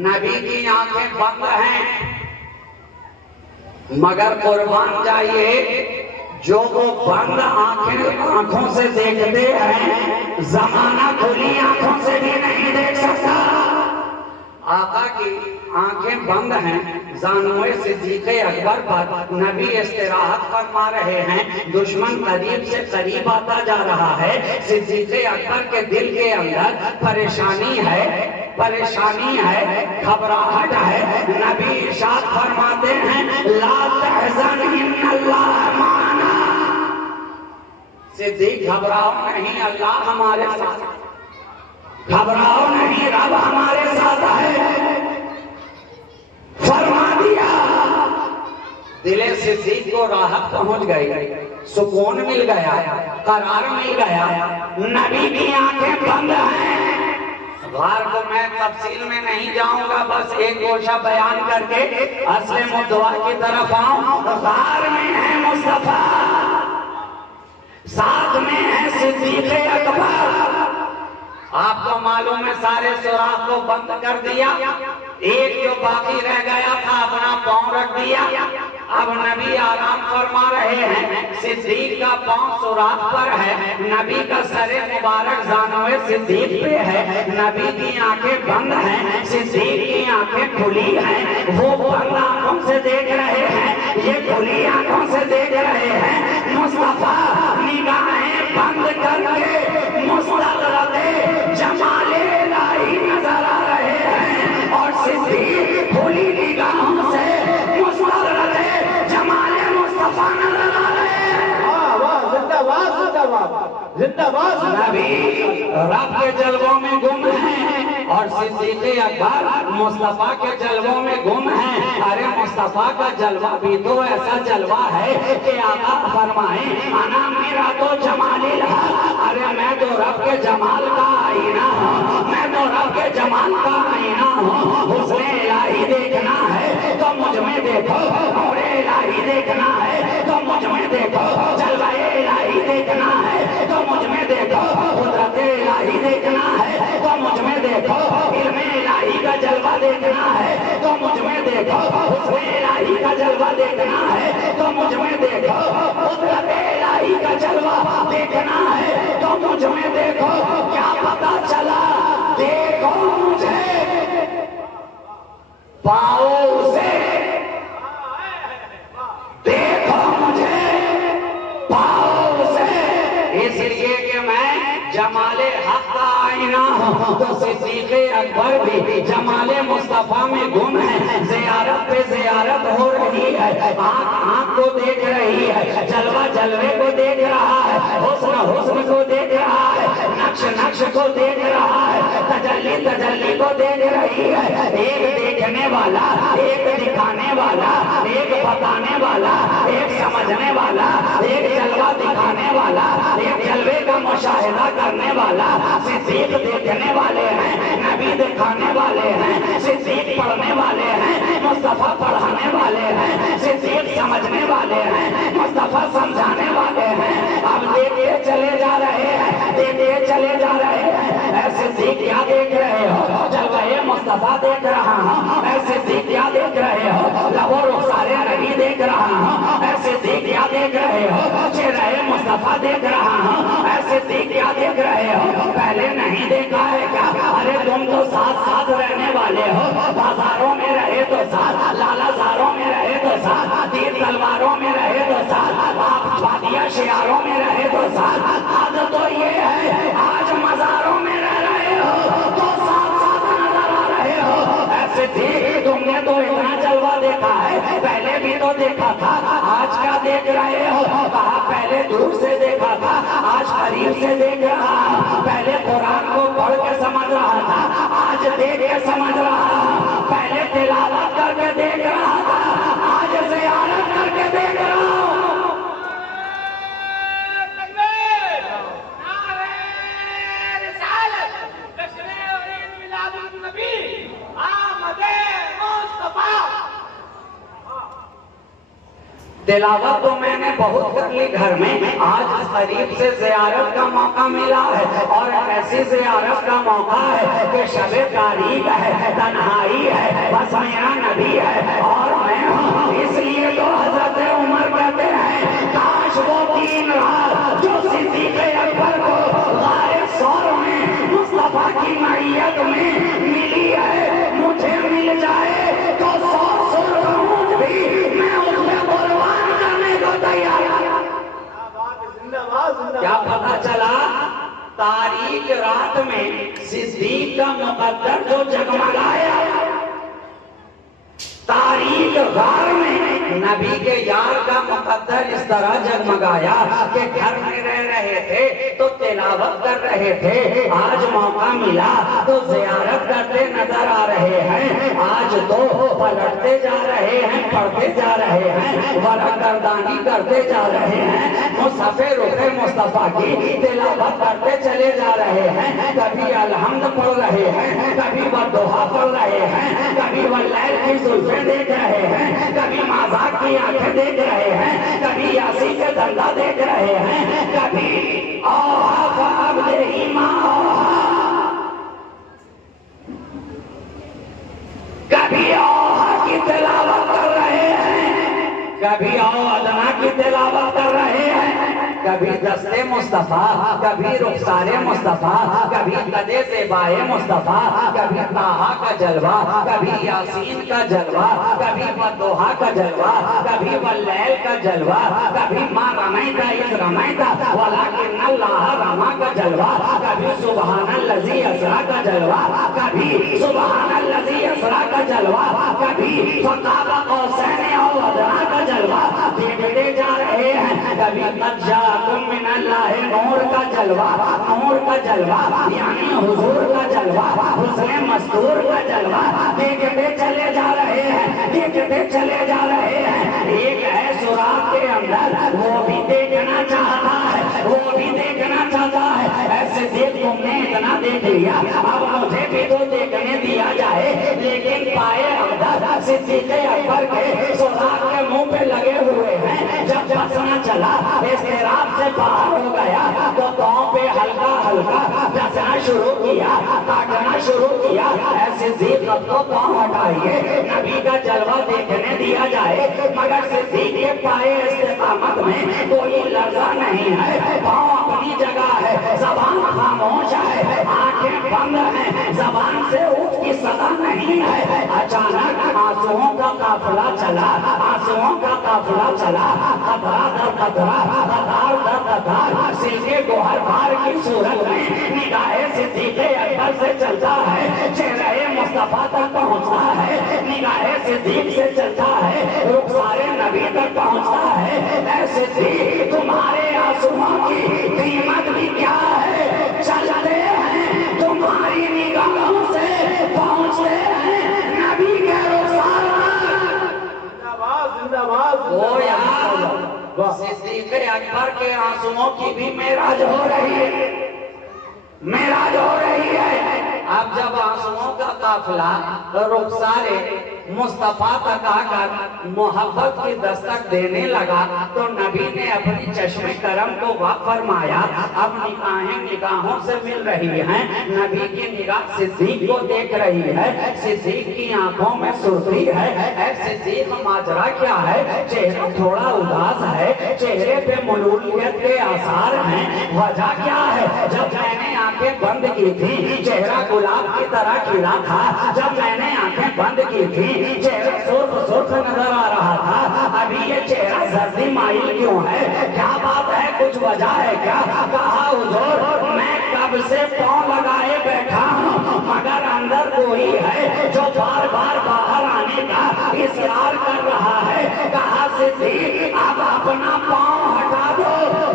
नबी की आंखें बंद हैं मगर कुर्बान जाइए जो वो बंद आंखों से देखते हैं जमाना खुली आंखों से भी नहीं देख सकता। आका की आंखें बंद हैं, जानोए सिद्दीक़ अकबर पर नबी इस्तिराहत फरमा रहे हैं, दुश्मन करीब से करीब आता जा रहा है। सिद्दीक़ अकबर के दिल के अंदर परेशानी है, परेशानी है, घबराहट है। नबी इरशाद फरमाते हैं ला तहज़न इन्नल्लाह माना, सिद्दीक़ घबराओ नहीं, अल्लाह हमारे साथ, घबराओ नहीं, रब हमारे साथ है। फरमा दिया, दिले सिद्दीक़ को राहत पहुंच गई, सुकून मिल गया, करार मिल गया। नबी की आंखें बंद हैं। बार को मैं तफसील में नहीं जाऊंगा, बस एक गोशा बयान करके असले मुद्दा की तरफ आऊं। बार में है मुस्तफा, साथ में है सिद्दीक़ अकबर, आपको मालूम है सारे सुराख को बंद कर दिया, एक जो बाकी रह गया था अपना पांव रख दिया। अब नबी आराम फरमा रहे हैं, सिद्दीक का पांव सुराख पर है, नबी का सरे मुबारक जानवे सिद्दीक पे है, नबी की आंखें बंद हैं, सिद्दीक की आंखें खुली हैं। वो बंद आंखों से देख रहे हैं, ये खुली आंखों से देख रहे हैं। मुस्तफा निगाहें बंद करके मुस्तदरते जमाले इलाही नजर आ रहे हैं और सिद्दीक खुली निगाहों से मुस्तदरते जमाले मुस्तफा नजर आ रहे हैं। वाह वाह, जिंदाबाद जिंदाबाद जिंदाबाद। नबी रब के जलवों में गुम है और सिद्दीक अकबर मुस्तफा के जलवों में गुम है। अरे मुस्तफा का जलवा भी तो ऐसा जलवा है कि आका फरमाए अना मेरा तो जमालिल हक। अरे मैं तो रब के जमाल का आईना हूँ, मैं तो रब के जमाल का आईना हूँ। हुस्ने इलाही देखना है तो मुझ में देखो, और इलाही देखना है तो मुझ में देखो, जलवा इलाही देखना है तो मुझ में देखो, कुदरत इलाही देखना है तो मुझ में देखो, इल्म इलाही का जलवा देखना है तो मुझ में देखो, हुस्न इलाही का जलवा देखना है तो मुझ में देखो, कुदरत इलाही का जलवा देखना है तो मुझ में देखो। क्या पता चला? देखो मुझे, पाओ उसे, देखो मुझे, पाओ उसे। इसलिए कि मैं जमाले हक का आईना हूँ तो सिद्दीक अकबर भी जमाले मुस्तफा में गुम है। ज़ियारत पे ज़ियारत हो रही है, आँख आँख को देख रही है, जलवा जलवे को देख रहा है, हुस्न हुस्न को देख रहा है, नक्श नक्श को देख रहा है, तजल्ली तजल्ली को देख रही है। एक देखने वाला, एक दिखाने वाला, एक बताने वाला, एक समझने वाला, एक जलवा दिखाने वाला, एक जलवे का मुशाहिदा करने वाला। सिद्दीक देखने वाले हैं, नबी दिखाने वाले हैं, सिद्दीक पढ़ने वाले हैं, मुस्तफा पढ़ाने वाले हैं, सिद्दीक समझने वाले हैं, मुस्तफा समझाने वाले हैं। अब देखते चले जा रहे हैं, देखते चले जा रहे हैं। ऐसे सिद्दीक क्या देख रहे हो? जलवा मुस्तफा देख रहा हूँ। ऐसे सिद्दीक क्या देख रहे हो? लबो रुखसारे नबी देख रहा हूँ। ऐसे सिद्दीक क्या देख रहे हो? चेहरे मुस्तफा देख रहा हूँ। ऐसे सिद्दीक क्या देख रहे हो? पहले नहीं देखा है क्या? अरे तुम तो साथ साथ रहने वाले हो, बाजारों में रहे तो साथ, लालाजारों में रहे तो साथ, तीर तलवारों में रहे तो साथ, वादिया शियारों में रहे तो साथ। आज तो ये है, आज मजारों में रह रहे हो तो साथ साथ नजर आ रहे हो। ऐसे थी तुमने तो इतना जलवा देखा है, पहले भी तो देखा था, आज क्या देख रहे हो? कहा पहले दूर से देखा था, आज करीब से देख रहा। पहले कुरान को पढ़ के समझ रहा था, आज देख के समझ रहा। पहले तिलावत करके देख रहा था, आज ज़ियारत करके देख रहा हूँ। तिलावत तो मैंने बहुत कर ली घर में, आज करीब से ज़ियारत का मौका मिला है और ऐसी ज़ियारत का मौका है कि शबे तारीख है, तन्हाई है, बस मेरा नबी है और मैं हूँ। इसलिए तो हज़रत उमर कहते हैं, काश वो दिन रात जो सिद्दीक अकबर को गारे सौर में मुस्तफा की मैयत में मिली है, मुझे मिल जाए तो 100 सुरऊद भी मैं उसमें कुर्बान करने को तैयार। क्या पता चला? तारीख रात में सिद्दीक का मुकद्दर जो जगमगाया, तारीख गार में नबी के यार का मुकद्दर इस तरह जगमगाया कि घर में रह रहे थे तो तिलावत कर रहे थे, आज मौका मिला तो ज़ियारत करते नजर आ रहे हैं, आज तो पलटते जा रहे हैं, पढ़ते जा रहे हैं, वरकरदानी करते जा रहे हैं, मुसफ़े रुखे मुस्तफा की तिलावत करते चले जा रहे हैं। कभी अलहम्द पढ़ रहे हैं, कभी वद्दुहा पढ़ रहे हैं, कभी वल्लैल की जुल्फ़ें देख रहे हैं, कभी मज़ाक की आंखें देख रहे हैं, कभी यासीन के धंधा देख रहे हैं, कभी कभी औहा की तिलावत कर रहे हैं, कभी अदना की तिलावत कर रहे हैं, कभी दस्ते मुस्तफा, कभी रुखसारे मुस्तफा, कभी कदे से बाए मुस्तफा, कभी ताहा का जलवा, कभी यासीन का जलवा, कभी वद्दोहा का जलवा, कभी वल्लैल का जलवा, कभी माँ रमैता इस रमैता वलाकिन अल्लाह रमा का जलवा, कभी सुबहानल्लज़ी असरा का जलवा, कभी सुबहानल्लज़ी असरा का जलवा, कभी फकाबा कौसैन और अदना का जलवा देखते जा रहे हैं, कभी कद जाकुम मिनल्लाहि नूर का जलवा, नूर का जलवा यानी हुजूर का जलवा, हुस्न मस्तूर का जलवा देखते चले जा रहे हैं, देखते चले जा रहे हैं। एक है सुराग के अंदर, वो भी देखना चाहता है, वो भी देखना चाहता है। ऐसे देख तुमने इतना देख लिया, अब मुझे भी तो देखने दिया जाए। लेकिन पाए अंदर सिद्दीक़ अकबर के सुराग के मुंह पे लगे हुए हैं। जब बसना चला, इस्तिराब से बाहर हो गया तो पाँव पे हल्का हल्का बसना शुरू किया, काटना शुरू किया। ऐसे सिद्दीक़ अब तो पाँव हटाइए, नबी का जलवा देखने दिया जाए। मगर सिद्दीक़ के पाए इस्तिकामत में कोई लर्जा नहीं है, पाँव अपनी जगह है, जबान खामोश है, आंखें बंद हैं, जबान से उठ की सदा नहीं है। अचानक आंसुओं का काफिला चला, आंसुओं का काफिला चला, कतरा दर कतरा, कतार दर कतार, सिलके गोहर बार की सूरत में निगाहें सिद्दीक़ अकबर से चलता है, चेहरे मुस्तफा तक पहुंचता है, निगाहें सिद्दीक़ से चलता है, रुखसारे नबी तक पहुंचता है। ऐसे भी तुम्हारे आंसुओं की कीमत भी क्या है, चलते हैं तुम्हारी निगाहों से, पहुंचते हैं नबी के रुखसार। वो यार सिद्दीक़ अकबर के आंसुओं की भी मेराज हो रही है, मेराज हो रही है। अब जब आंसुओं का काफिला रुखसारे मुस्तफा तक आकर मोहब्बत की दस्तक देने लगा तो नबी ने अपनी चश्मे करम को वाक़ फरमाया। अब निगाहें निगाहों से मिल रही हैं, नबी की निगाह सिद्दीक़ को देख रही है, सिद्दीक़ की आंखों में सुर्खी है। ऐ सिद्दीक़ माजरा क्या है, चेहरा थोड़ा उदास है, चेहरे पे मलूलियत के आसार हैं, वजह क्या है? जब मैंने आंखें बंद की थी चेहरा गुलाब की तरह खिला था, जब मैंने आंखें बंद की थी चेहरा सुर्ख सुर्ख नजर आ रहा था, अभी ये चेहरा जर्दी माइल क्यों है? क्या बात है, कुछ वजह है क्या? कहा हुजूर मैं कब से पाँव लगाए बैठा हूँ मगर अंदर कोई है जो बार बार बाहर आने का इसरार कर रहा है। कहा सिद्दीक़ अब अपना पाँव हटा दो,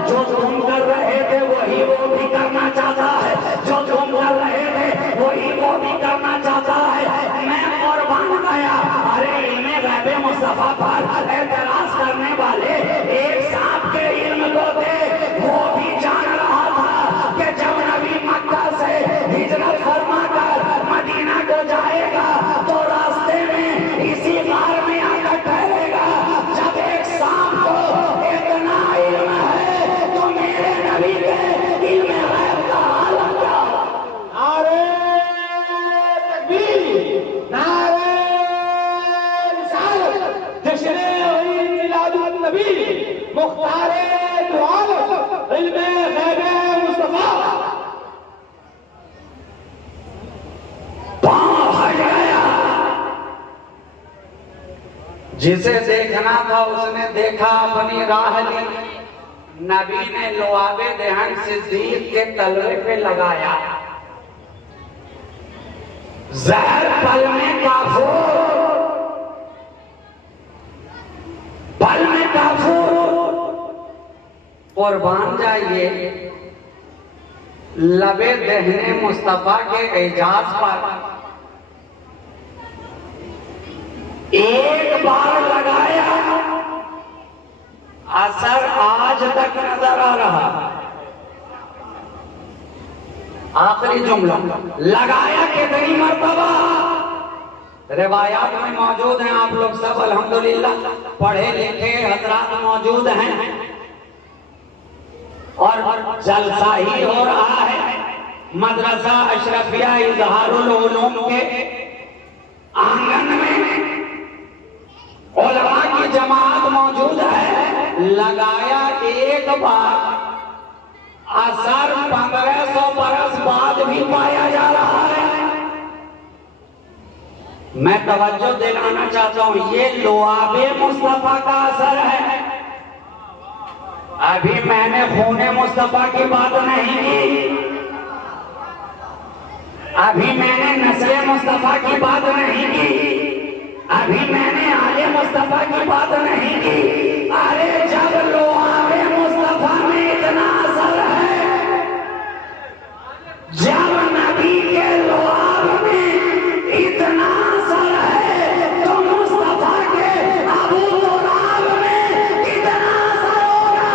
जो तुम कर रहे थे वही वो भी करना चाहता है, जो तुम कर रहे थे वही वो भी करना चाहता है। मैं कुर्बान गया। अरे इल्मे गैबे मुस्तफा पर एतराज करने वाले एक सांप के इल्म को थे, वो भी जान रहा था कि जब नबी मक्का से हिजरत फरमा कर मदीना को जाएगा तो रास्ते में इसी गार में आकर ठहरेगा। जब एक सांप को इतना इल्म है तो मेरे नबी के इल्मे गैब का हाल क्या? नारे तकबीर, नारे रिसालत, जश्न मिलादुन नबी, मुख्तारे दो आलम, इल्मे गैबे मुस्तफा। पाँव हट गया। जिसे देखना था उसने देखा, अपनी राह ली। नबी ने लुआबे देहन सिद्दीक़ के तलवे पे लगाया। जहर पल में काफूर, पल में काफूर। कुर्बान जाइए लबे दहने मुस्तफा के एजाज पर। एक बार लगाया, असर आज तक नजर आ रहा। आखिरी जुमला लगाया कितनी मर्तबा, रिवायात में मौजूद हैं। आप लोग सब अल्हम्दुलिल्लाह पढ़े लिखे हजरात मौजूद हैं और जलसा ही हो रहा है। मदरसा अशरफिया इजहारुल उलूम के आंगन में लगाया एक बार, असर 1500 बरस बाद भी पाया जा रहा है। मैं तवज्जो दिलाना चाहता हूं, ये लुआबे मुस्तफा का असर है। अभी मैंने खूने मुस्तफा की बात नहीं की, अभी मैंने नस्ले मुस्तफा की बात नहीं की, अभी मैंने आले मुस्तफा की बात नहीं की। अरे जब लुआबे मुस्तफा में इतना असर है, जब नबी के लुआब में इतना असर है, तो मुस्तफा के अबू तुराब में कितना असर होगा।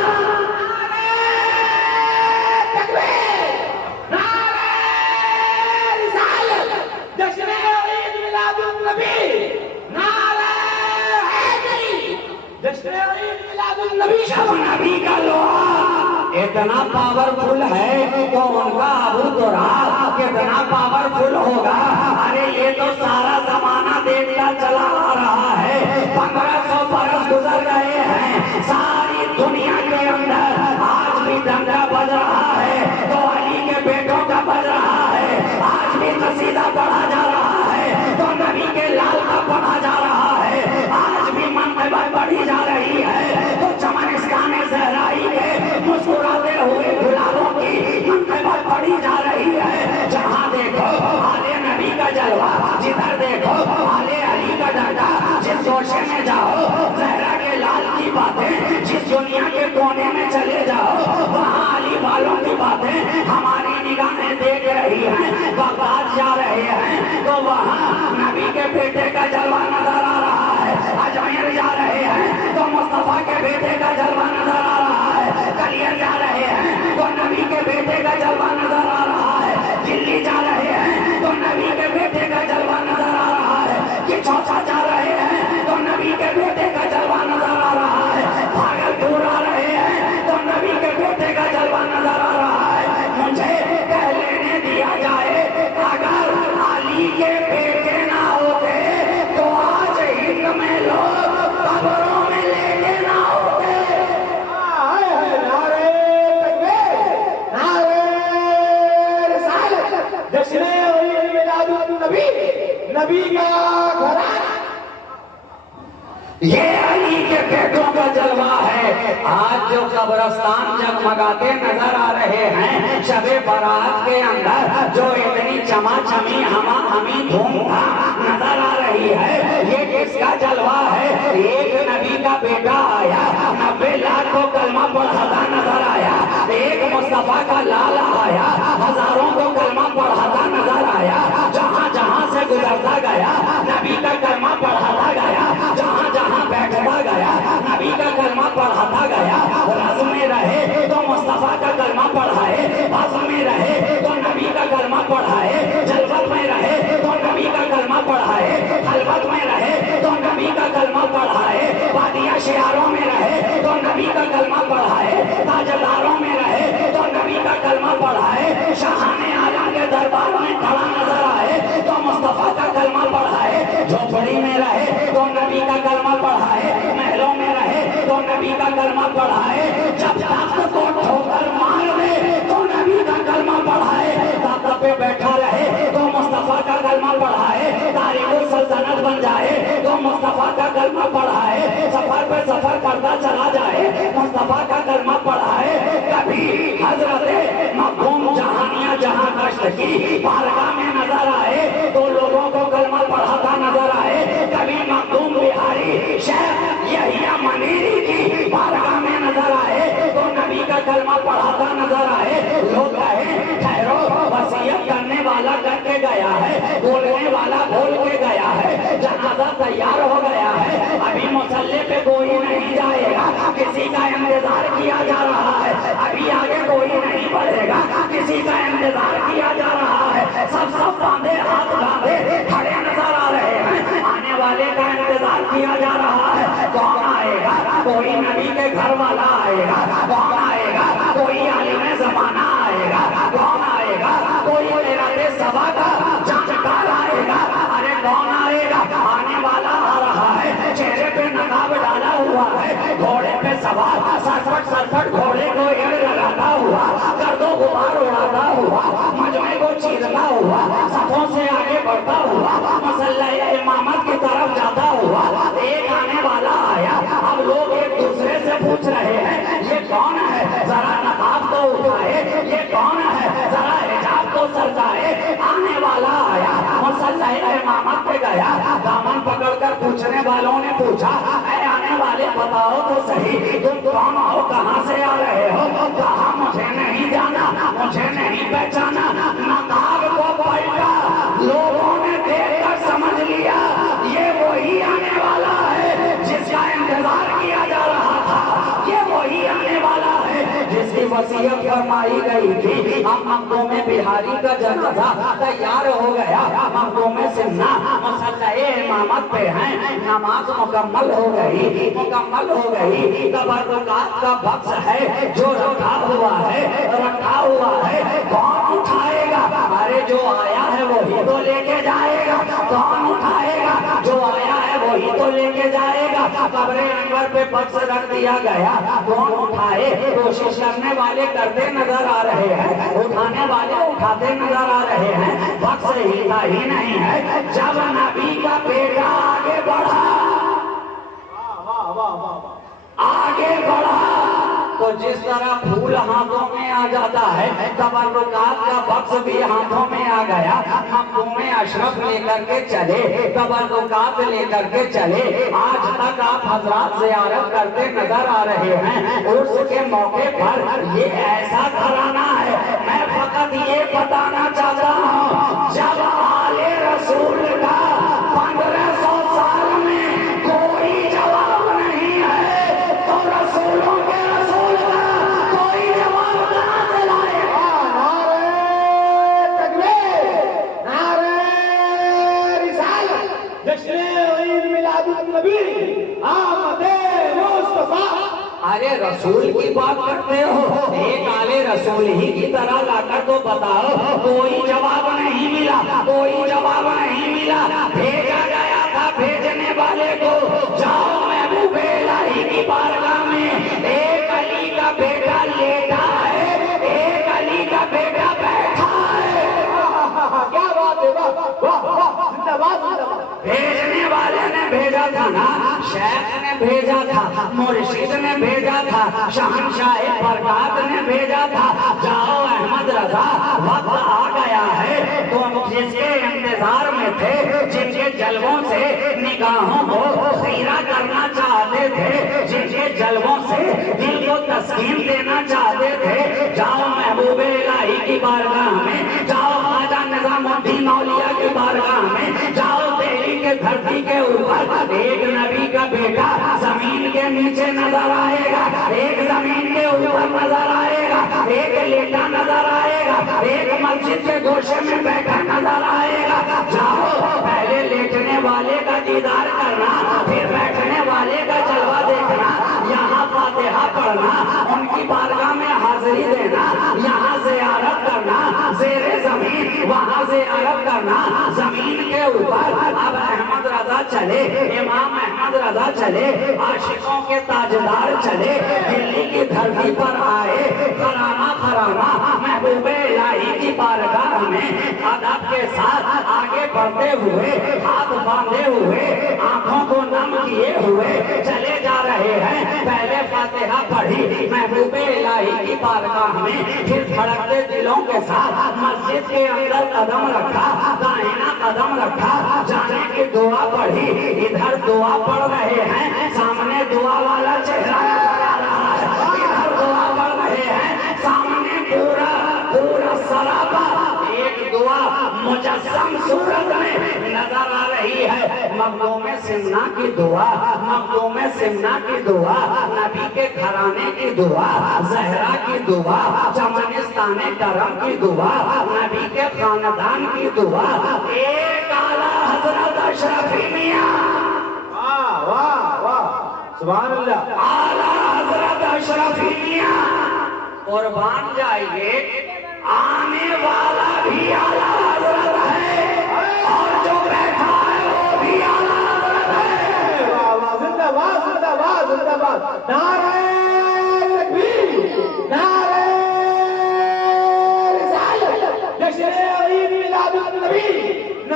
जब नबी का लुआब इतना पावरफुल है तो उनका अबू तुराब कितना पावरफुल होगा। अरे ये तो सारा जमाना देखता चला आ रहा है, 1500 बरस गुजर गए हैं, सारी दुनिया के अंदर आज भी डंका बज रहा है तो अली के बेटों का बज रहा है, आज भी कसीदा पढ़ा जा रहा है तो नबी के लाल का पढ़ा जा रहा है, आज भी मनक़िबत बढ़ी जा रही है तो चमनिस्ताने ज़हराई के मुस्कुराते हुए गुलाबों की मनक़िबत बढ़ी जा रही है। जहाँ देखो आले नबी का जलवा, जिधर देखो आले अली का डंका, जिस जोशे में जाओ ज़हरा के लाल की बातें, जिस दुनिया के कोने में चले जाओ वहाँ अली वालों की बातें हमारी निगाहें देख रही हैं। बगदाद जा रहे हैं तो वहाँ नबी के बेटे का जलवा नजर आ रहा है, अजमेर जा रहे हैं तो मुस्तफा के बेटे का जलवा नजर आ रहा है, कलियर जा रहे हैं तो नबी के बेटे का जलवा नजर आ रहा है, दिल्ली जा रहे हैं तो नबी के बेटे का जलवा नजर आ रहा है, कि चौथा जा रहे हैं तो नबी के बेटे का जलवा नजर आ रहा है, भागलपुर आ रहे हैं तो नबी के बेटे का जलवा नजर आ रहा है। मुझे कह लेने दिया जाए, अगर अली के बेटे ना होते तो आज हिंद में लोग कब्रों में लेटे ना होते। नारे तकबीर, नारे रिसालत, जश्न मिलादुन नबी, नबी का घराना, ये अली के बेटों का जलवा है। आज जो कब्रस्तान जगमगाते नजर आ रहे हैं शबे बारात के अंदर, जो इतनी चमाचमी हमी धूमधाम नजर आ रही है, ये किसका जलवा है। एक नबी का बेटा आया, 90 लाख को कलमा पढ़ाता नजर आया, एक मुस्तफा का लाल आया, हजारों को कलमा पढ़ाता नजर आया, जहाँ जहाँ से गुजरता गया नबी का कलमा पढ़ाता गया, जहाँ जहाँ बैठता गया नबी का कलमा पढ़ाता गया। रज़ में रहे तो मुस्तफा का कलमा पढ़ाए, बज़्म में रहे तो नबी का कलमा पढ़ाए, जलवत में रहे तो नबी का कलमा पढ़ाए, खलवत में रहे तो नबी का कलमा पढ़ाए, वादिया शियारों में रहे तो नबी का कलमा पढ़ाए, ताजदारों में रहे तो नबी का कलमा पढ़ाए, शाहाने आलम के दरबार में खड़ा नजर आए तो मुस्तफा का कलमा पढ़ाए, झोपड़ी में रहे तो नबी का कलमा पढ़ाए, महलों में रहे तो नबी का कलमा पढ़ाए, जब तख्त को ठोकर मार दे तो नबी का कलमा पढ़ाए, तख्त पे बैठा रहे तो मुस्तफा का कलमा पढ़ाए, तारीख़ुल सल्तनत बन जाए तो मुस्तफा का कलमा पढ़ाए, सफर पे सफर करता चला जाए मुस्तफा का कलमा पढ़ाए। कभी हजरत मखदूम जहानिया जहां गश्त की बारगाह में नजर आए तो लोगों को कलमा पढ़ाता नजर आए, कभी मखदूम बिहारी शेख यहिया मनीरी की बारगाह में नजर आए तो नबी का कलमा पढ़ाता नजर आए। लोग कहे ठहरो, वसीयत करने वाला करके गया है, बोलने वाला बोल के गया है, जनाजा तैयार हो गया है, अभी मुसल्ले पे कोई नहीं जाएगा, किसी का इंतजार किया जा रहा है, अभी आगे कोई नहीं बढ़ेगा, किसी का इंतजार किया जा रहा है, सब बांधे हाथ बांधे खड़े नजर आ रहे हैं, आने वाले का इंतजार किया जा रहा है। कौन आएगा? कोई नबी के घर वाला आएगा। कौन आएगा? कोई आलिम ज़माना आएगा। कौन आएगा? कोई तेरा सभा का जानकार आएगा। अरे कौन आएगा? आने वाला आ रहा है, चेहरे पे नकाब डाला हुआ है, घोड़े पे सवार सरसट सरसट घोड़े को एड़ लगाता हुआ, गर्दो गुबार उड़ाता हुआ, मजमे को चीरता हुआ, सफों से आगे बढ़ता हुआ, मसल्ला इमामत की तरफ जाता हुआ एक आने वाला आया। अब लोग एक दूसरे से पूछ रहे हैं ये कौन है, जरा नकाब तो उठाए, ये कौन है, जरा हिजाब तो सरकाए। आने वाला आया, मसल्ला इमामत पे गया, दामन पकड़कर पूछने वालों ने पूछा, ऐ आने वाले बताओ तो सही तुम कौन हो, कहाँ से आ रहे हो? कहा मुझे नहीं जाना, मुझे नहीं पहचाना। नकाब को पलटा, लोगों ने देखकर समझ लिया ये वही आने वाला है जिसका इंतजार किया जा रहा था, ये वही आने वाला है जिसकी वसीयत फरमाई गई थी। अब मखदूम बिहारी का जनाजा तैयार हो गया, मखदूम सिन्हा मसल्ला इमामत पे हैं, नमाज मुकम्मल हो गई, मुकम्मल हो गई। तबर्रुकात का बक्स है जो रखा हुआ है, रखा हुआ है, कौन उठाएगा? अरे जो आया है वही तो लेके जाएगा। कौन उठाएगा? जो आया है वही तो लेके जाएगा। कब्रे अनवर पे बक्स रख दिया गया, कौन उठाए? कोशिश करने वाले करते नजर आ रहे हैं, उठाने वाले उठाते नजर आ रहे हैं, बक्स हिलता ही नहीं है। जब नबी का बेटा आगे बढ़ा, आगे बढ़ा तो जिस तरह फूल हाथों में आ जाता है, तबर्रुकात का बक्स भी हाथों में आ गया। मखदूम अशरफ लेकर के चले, तबर्रुकात लेकर के चले। आज तक आप हजरात ज़ियारत करते नजर आ रहे हैं। उर्स के मौके पर ये ऐसा घराना है, मैं फकत ये बताना चाहता हूँ, जब आले रसूल का 1500 साल में कोई जवाब नहीं है तो रसूलों के अरे रसूल की बात करते हो, एक आले रसूल ही की तरह लाकर तो बताओ। कोई जवाब नहीं मिला, कोई जवाब नहीं मिला। भेजा गया था भेजने वाले को, जाओ महबूबे इलाही की बारगाह में एक अली का बेटा लेटा है, एक अली का बेटा बैठा है। क्या बात है, वाह वाह, जिंदाबाद जिंदाबाद। भेजने वाले ने भेजा था ना, शेख ने भेजा था, मुर्शिद ने भेजा था, शहंशाह बरकात ने भेजा था, जाओ अहमद रजा वक्त आ गया है। तुम जिसके इंतजार में थे, जिनके जलवों से निगाहों को खीरा करना चाहते थे, जिनके जलवों से दिल को तस्कीन देना चाहते थे, जाओ महबूबे इलाही की बारगाह में, जाओ ख्वाजा निजामुद्दीन औलिया की बारगाह में, जाओ दिल्ली के धरती के ऊपर एक नबी का बेटा जमीन के नीचे नजर आएगा, एक जमीन के ऊपर नजर आएगा, एक लेटा नजर आएगा, एक मस्जिद के गोशे में बैठा नजर आएगा। जाओ पहले लेटने वाले का दीदार करना, फिर बैठने वाले का जलवा देखना, यहाँ फातिहा पढ़ना, उनकी बारगाह में हाजिरी देना, यहाँ ज़ियारत करना, ज़ेरे ज़मीन वहाँ ज़ियारत करना, जमीन के ऊपर। अब अहमद रजा चले, इमाम अहमद रजा चले, आशिकों के ताजदार चले, दिल्ली की धरती पर आए, खरामा खरामा महबूबे इलाही की बारगाह में अदब के साथ आगे बढ़ते हुए, हाथ बांधे हुए, आंखों को नम किए हुए चले जा रहे हैं। पहले फातिहा पढ़ी महबूबे इलाही की बारगाह में, फिर धड़कते दिलों के साथ मस्जिद के अंदर कदम रखा, दाहिना कदम रखा, जाने की दुआ पढ़ी। इधर दुआ पढ़ रहे हैं, सामने दुआ वाला चेहरा नजर आ रहा है, इधर दुआ पढ़ रहे हैं, सामने पूरा पूरा सराबा एक दुआ मुजस्सम सूरत में नजर आ रही है। मखदूम सिन्हा की दुआ, मखदूम सिन्हा की दुआ, नबी के घराने की दुआ, जहरा की दुआ, चमनिस्ताने करम की दुआ, नबी के खानदान की दुआ, एक आला हजरत अशरफी मियां, वाह वाह वाह, सुभान अल्लाह, आला हजरत अशरफी मियां कुर्बान जाइए, आने वाला भी आला हजरत है और जो बैठा है वो भी आला हजरत है। वाह वाह, जिंदाबाद जिंदाबाद जिंदाबाद, नारे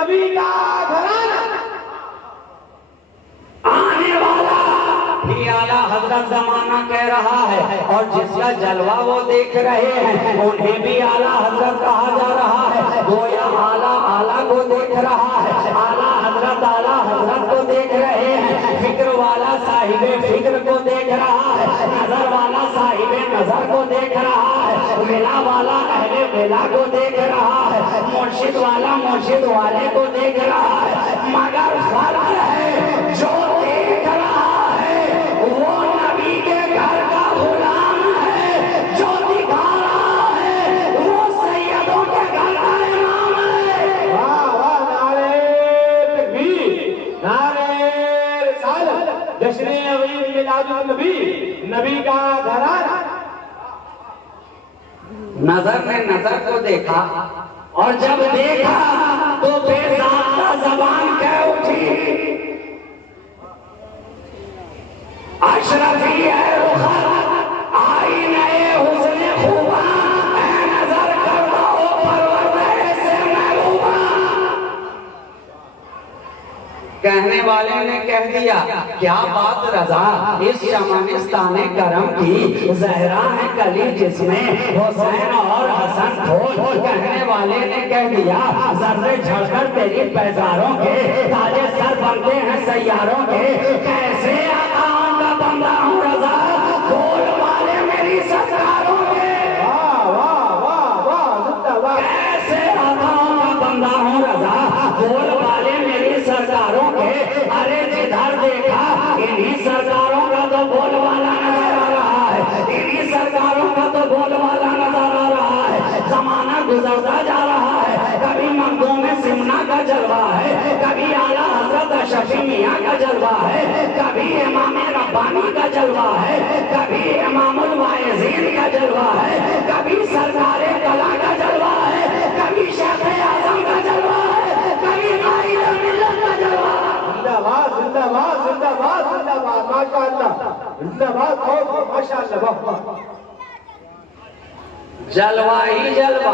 नबी का घराना आने वाला भी आला हजरत जमाना कह रहा है, और जिसका जलवा वो देख रहे हैं उन्हें भी आला हजरत कहा जा रहा है। गोया आला आला को देख रहा है, आला हजरत को देख रहे हैं। फिक्र वाला साहिबे फिक्र को देख रहा है, नजर वाला साहिबे नजर को देख रहा है, विला वाला अहले विला को देख रहा है, मुर्शिद वाला मुर्शिद वाले को देख रहा है। मगर फर्क है जो देख रहा है वो नबी के घर का गुलाम है, जो दिखा रहा है वो सैयदों के घर का इमाम है। वाह वाह, नारे तकबीर, नारे रिसालत, जश्न अवीद मिलादुन नबी, नबी का घराना। नजर ने नजर को देखा, और जब देखा तो बेज़ाब्ता ज़बान कह उठी, अशरफी है रुखर आई नए हुस्ने खूबा, ऐ नजर कर दो परवरदिगार से महबूबा। कहने वाले ने कह दिया, क्या बात रजा इस चमनिस्ताने करम की, जहरा है कली जिसमें हुसैन और हसन फूल। कहने वाले ने कह दिया, जर्रे झड़कर तेरी पैजारों के ताजे सर बनते हैं सैयारों के। कैसे आकाओं का बंदा हूँ रजा, फूल वाले मेरी सरकारों के। वाह वाह वाह वाह, जिंदाबाद। कैसे आकाओं का बंदा हूँ रजा, फूल वाले मेरी सरकारों के। अरे जिधर देखा इन्हीं सरकारों का तो बोल वाला नजर आ रहा है, इन्हीं सरकारों का तो बोल वाला नजर आ रहा है। जमाना गुजरता जा रहा है, कभी मंगों में सिमना का जलवा है, कभी आला हजरत शफी मियाँ का जलवा है, कभी इमाम रब्बानी का जलवा है, कभी इमामुल वाइज़ीन का जलवा है, कभी सरकारे कला का जलवा है, कभी शेख आजम का जलवा है, कभी कायद मिल्लत का जलवा है। जिंदाबाद जिंदाबाद जिंदाबाद जिंदाबाद, माशाअल्लाह, जिंदाबाद, बहुत माशाअल्लाह, वाह। जलवा ही जलवा,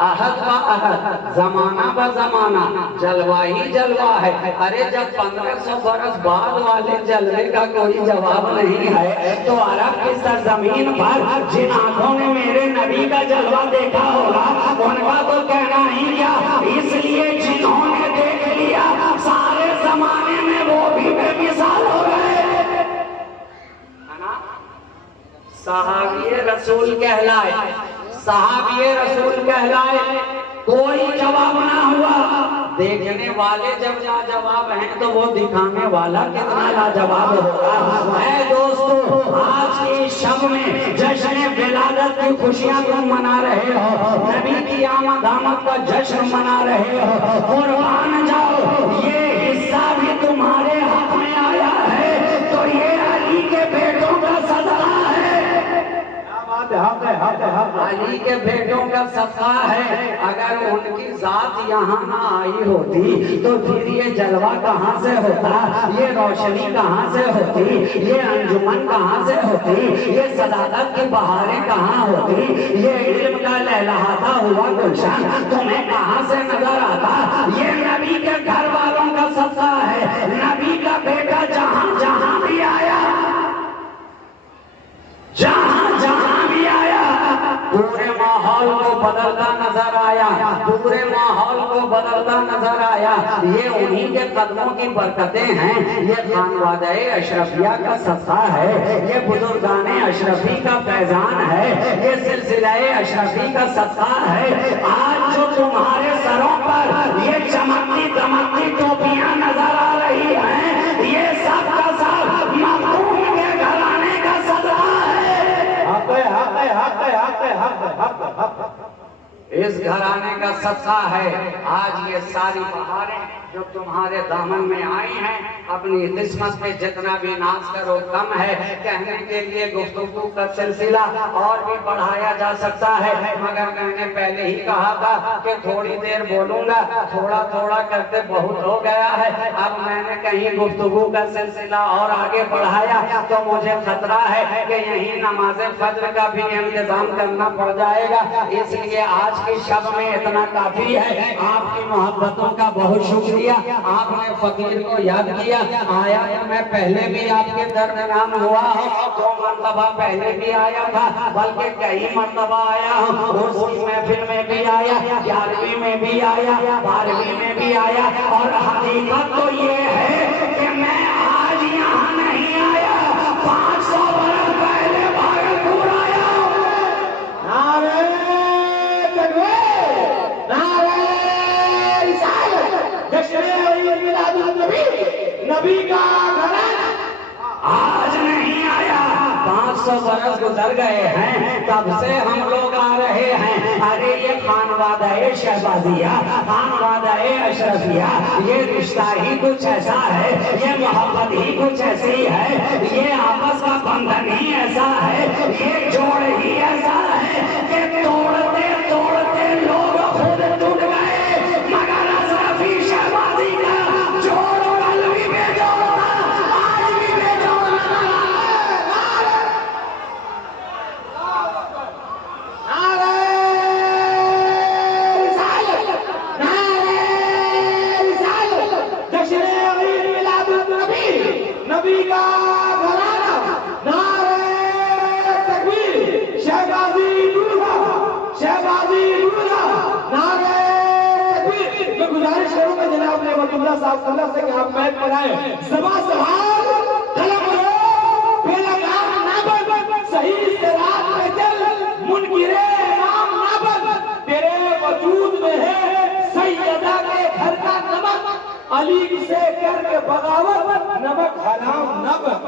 अहद व अहद, जमाना ब जमाना, जलवा ही जलवा है। अरे जब 1500 बरस बाद वाले जलवे का कोई जवाब नहीं है, तो अरब की सरजमीन पर जिन आंखों ने मेरे नबी का जलवा देखा होगा उनका तो कहना ही क्या। इसलिए जिन्होंने देख लिया सारे जमाने में वो भी बेमिसाल हो गए। सहाबिये रसूल कहलाए, सहाबिये रसूल कहलाए, कोई जवाब ना हुआ। देखने वाले जब लाजवाब हैं तो वो दिखाने वाला कितना लाजवाब होगा। है दोस्तों, आज की शब में जश्न विलादत की खुशियां तुम मना रहे हो, नबी की आमद आमद का जश्न मना रहे हो। कुर्बान जाओ, ये हिस्सा भी तुम्हारे हाथ में आया है तो ये अली के बेटों का सदका है। अली के बेटों का सदका है। अगर उनकी जात यहाँ ना आई होती तो फिर ये जलवा कहाँ से होता, ये रोशनी कहाँ से होती, ये अंजुमन कहाँ से होती, ये सदाकत की बहारें कहाँ होती, ये इल्म का लहलहाता हुआ गुलशन तुम्हें कहाँ से नजर आता। ये नबी के घर वालों का सदका है। नबी का बेटा जहाँ जहाँ भी आया, जहाँ जहाँ भी आया, पूरे माहौल को बदलता नजर आया, पूरे माहौल को बदलता नजर आया। ये उन्हीं के कदमों की बरकतें हैं, ये खानवादे अशरफिया का सदका है, ये बुजुर्गाने अशरफी का फैजान है, ये सिलसिलाए अशरफी का सदका है। आज जो तुम्हारे सरों पर ये चमकती दमकती टोपियां नजर आ रही हैं, ये सब का सब मखदूम के घराने का सदका है। इस घराने का सदका है। आज ये सारी बहारें जो तुम्हारे दामन में आई हैं, अपनी किस्मत पे जितना भी नाज करो कम है। कहने के लिए गुफ्तगू का सिलसिला और भी बढ़ाया जा सकता है, मगर मैंने पहले ही कहा था कि थोड़ी देर बोलूंगा, थोड़ा थोड़ा करते बहुत हो गया है। अब मैंने कहीं गुफ्तगू का सिलसिला और आगे बढ़ाया तो मुझे खतरा है कि यही नमाज फज्र का भी इंतजाम करना पड़ जाएगा। इसलिए आज की शब में इतना काफी है। आपकी मोहब्बतों का बहुत शुक्रिया, आपने फकीर को याद किया। आया मैं पहले भी आपके दरमियान हुआ हूँ, 2 मरतबा पहले भी आया था, बल्कि कई मरतबा आया हूँ। उस महफिल में भी आया, 11वीं में भी आया, 12वीं में भी आया। और हकीकत तो ये है कि मैं आज यहाँ नहीं आया, 500 बरस पहले भागलपुर आया हूँ। नारे तकबीर, नारे रिसालत, जश्न मिलादुन नबी, नबी का घराना। आज नहीं आया, 500 बरस गुजर गए हैं, तब से हम लोग आ रहे हैं। अरे ये खानवादा-ए शहबाजिया, खानवादा-ए अशरफिया, ये रिश्ता ही कुछ ऐसा है, ये मोहब्बत ही कुछ ऐसी है, ये आपस का बंधन ही ऐसा है, ये जोड़ ही ऐसा है कि तोड़ते तोड़ते लोग खुद टूट गए, मगर अशरफी शहबाजी का जोड़ कल भी बेजोड़ था, आज भी बेजोड़ नारे रिसालत, नारे रिसालत, जश्न मिलादुन नबी, नबी का घराना। नारे तकबीर, शहबाजी दुर्गा, शहबाजी दुर्गा, नारे तकबीर। मैं गुजारिश करूंगा जनाब नेमतुल्लाह साहब सल्लल्लाहु अलैहि वसल्लम से कि आप मैच पर आए। ज़बान सवाल, कलम लो, बेलगाम ना बन, सही इस्तेरात में चल, मुनकिरे नाम ना बन। तेरे वजूद में है सैयदा के घर का नमक, अली से करके बगावत, नमक हराम न बन।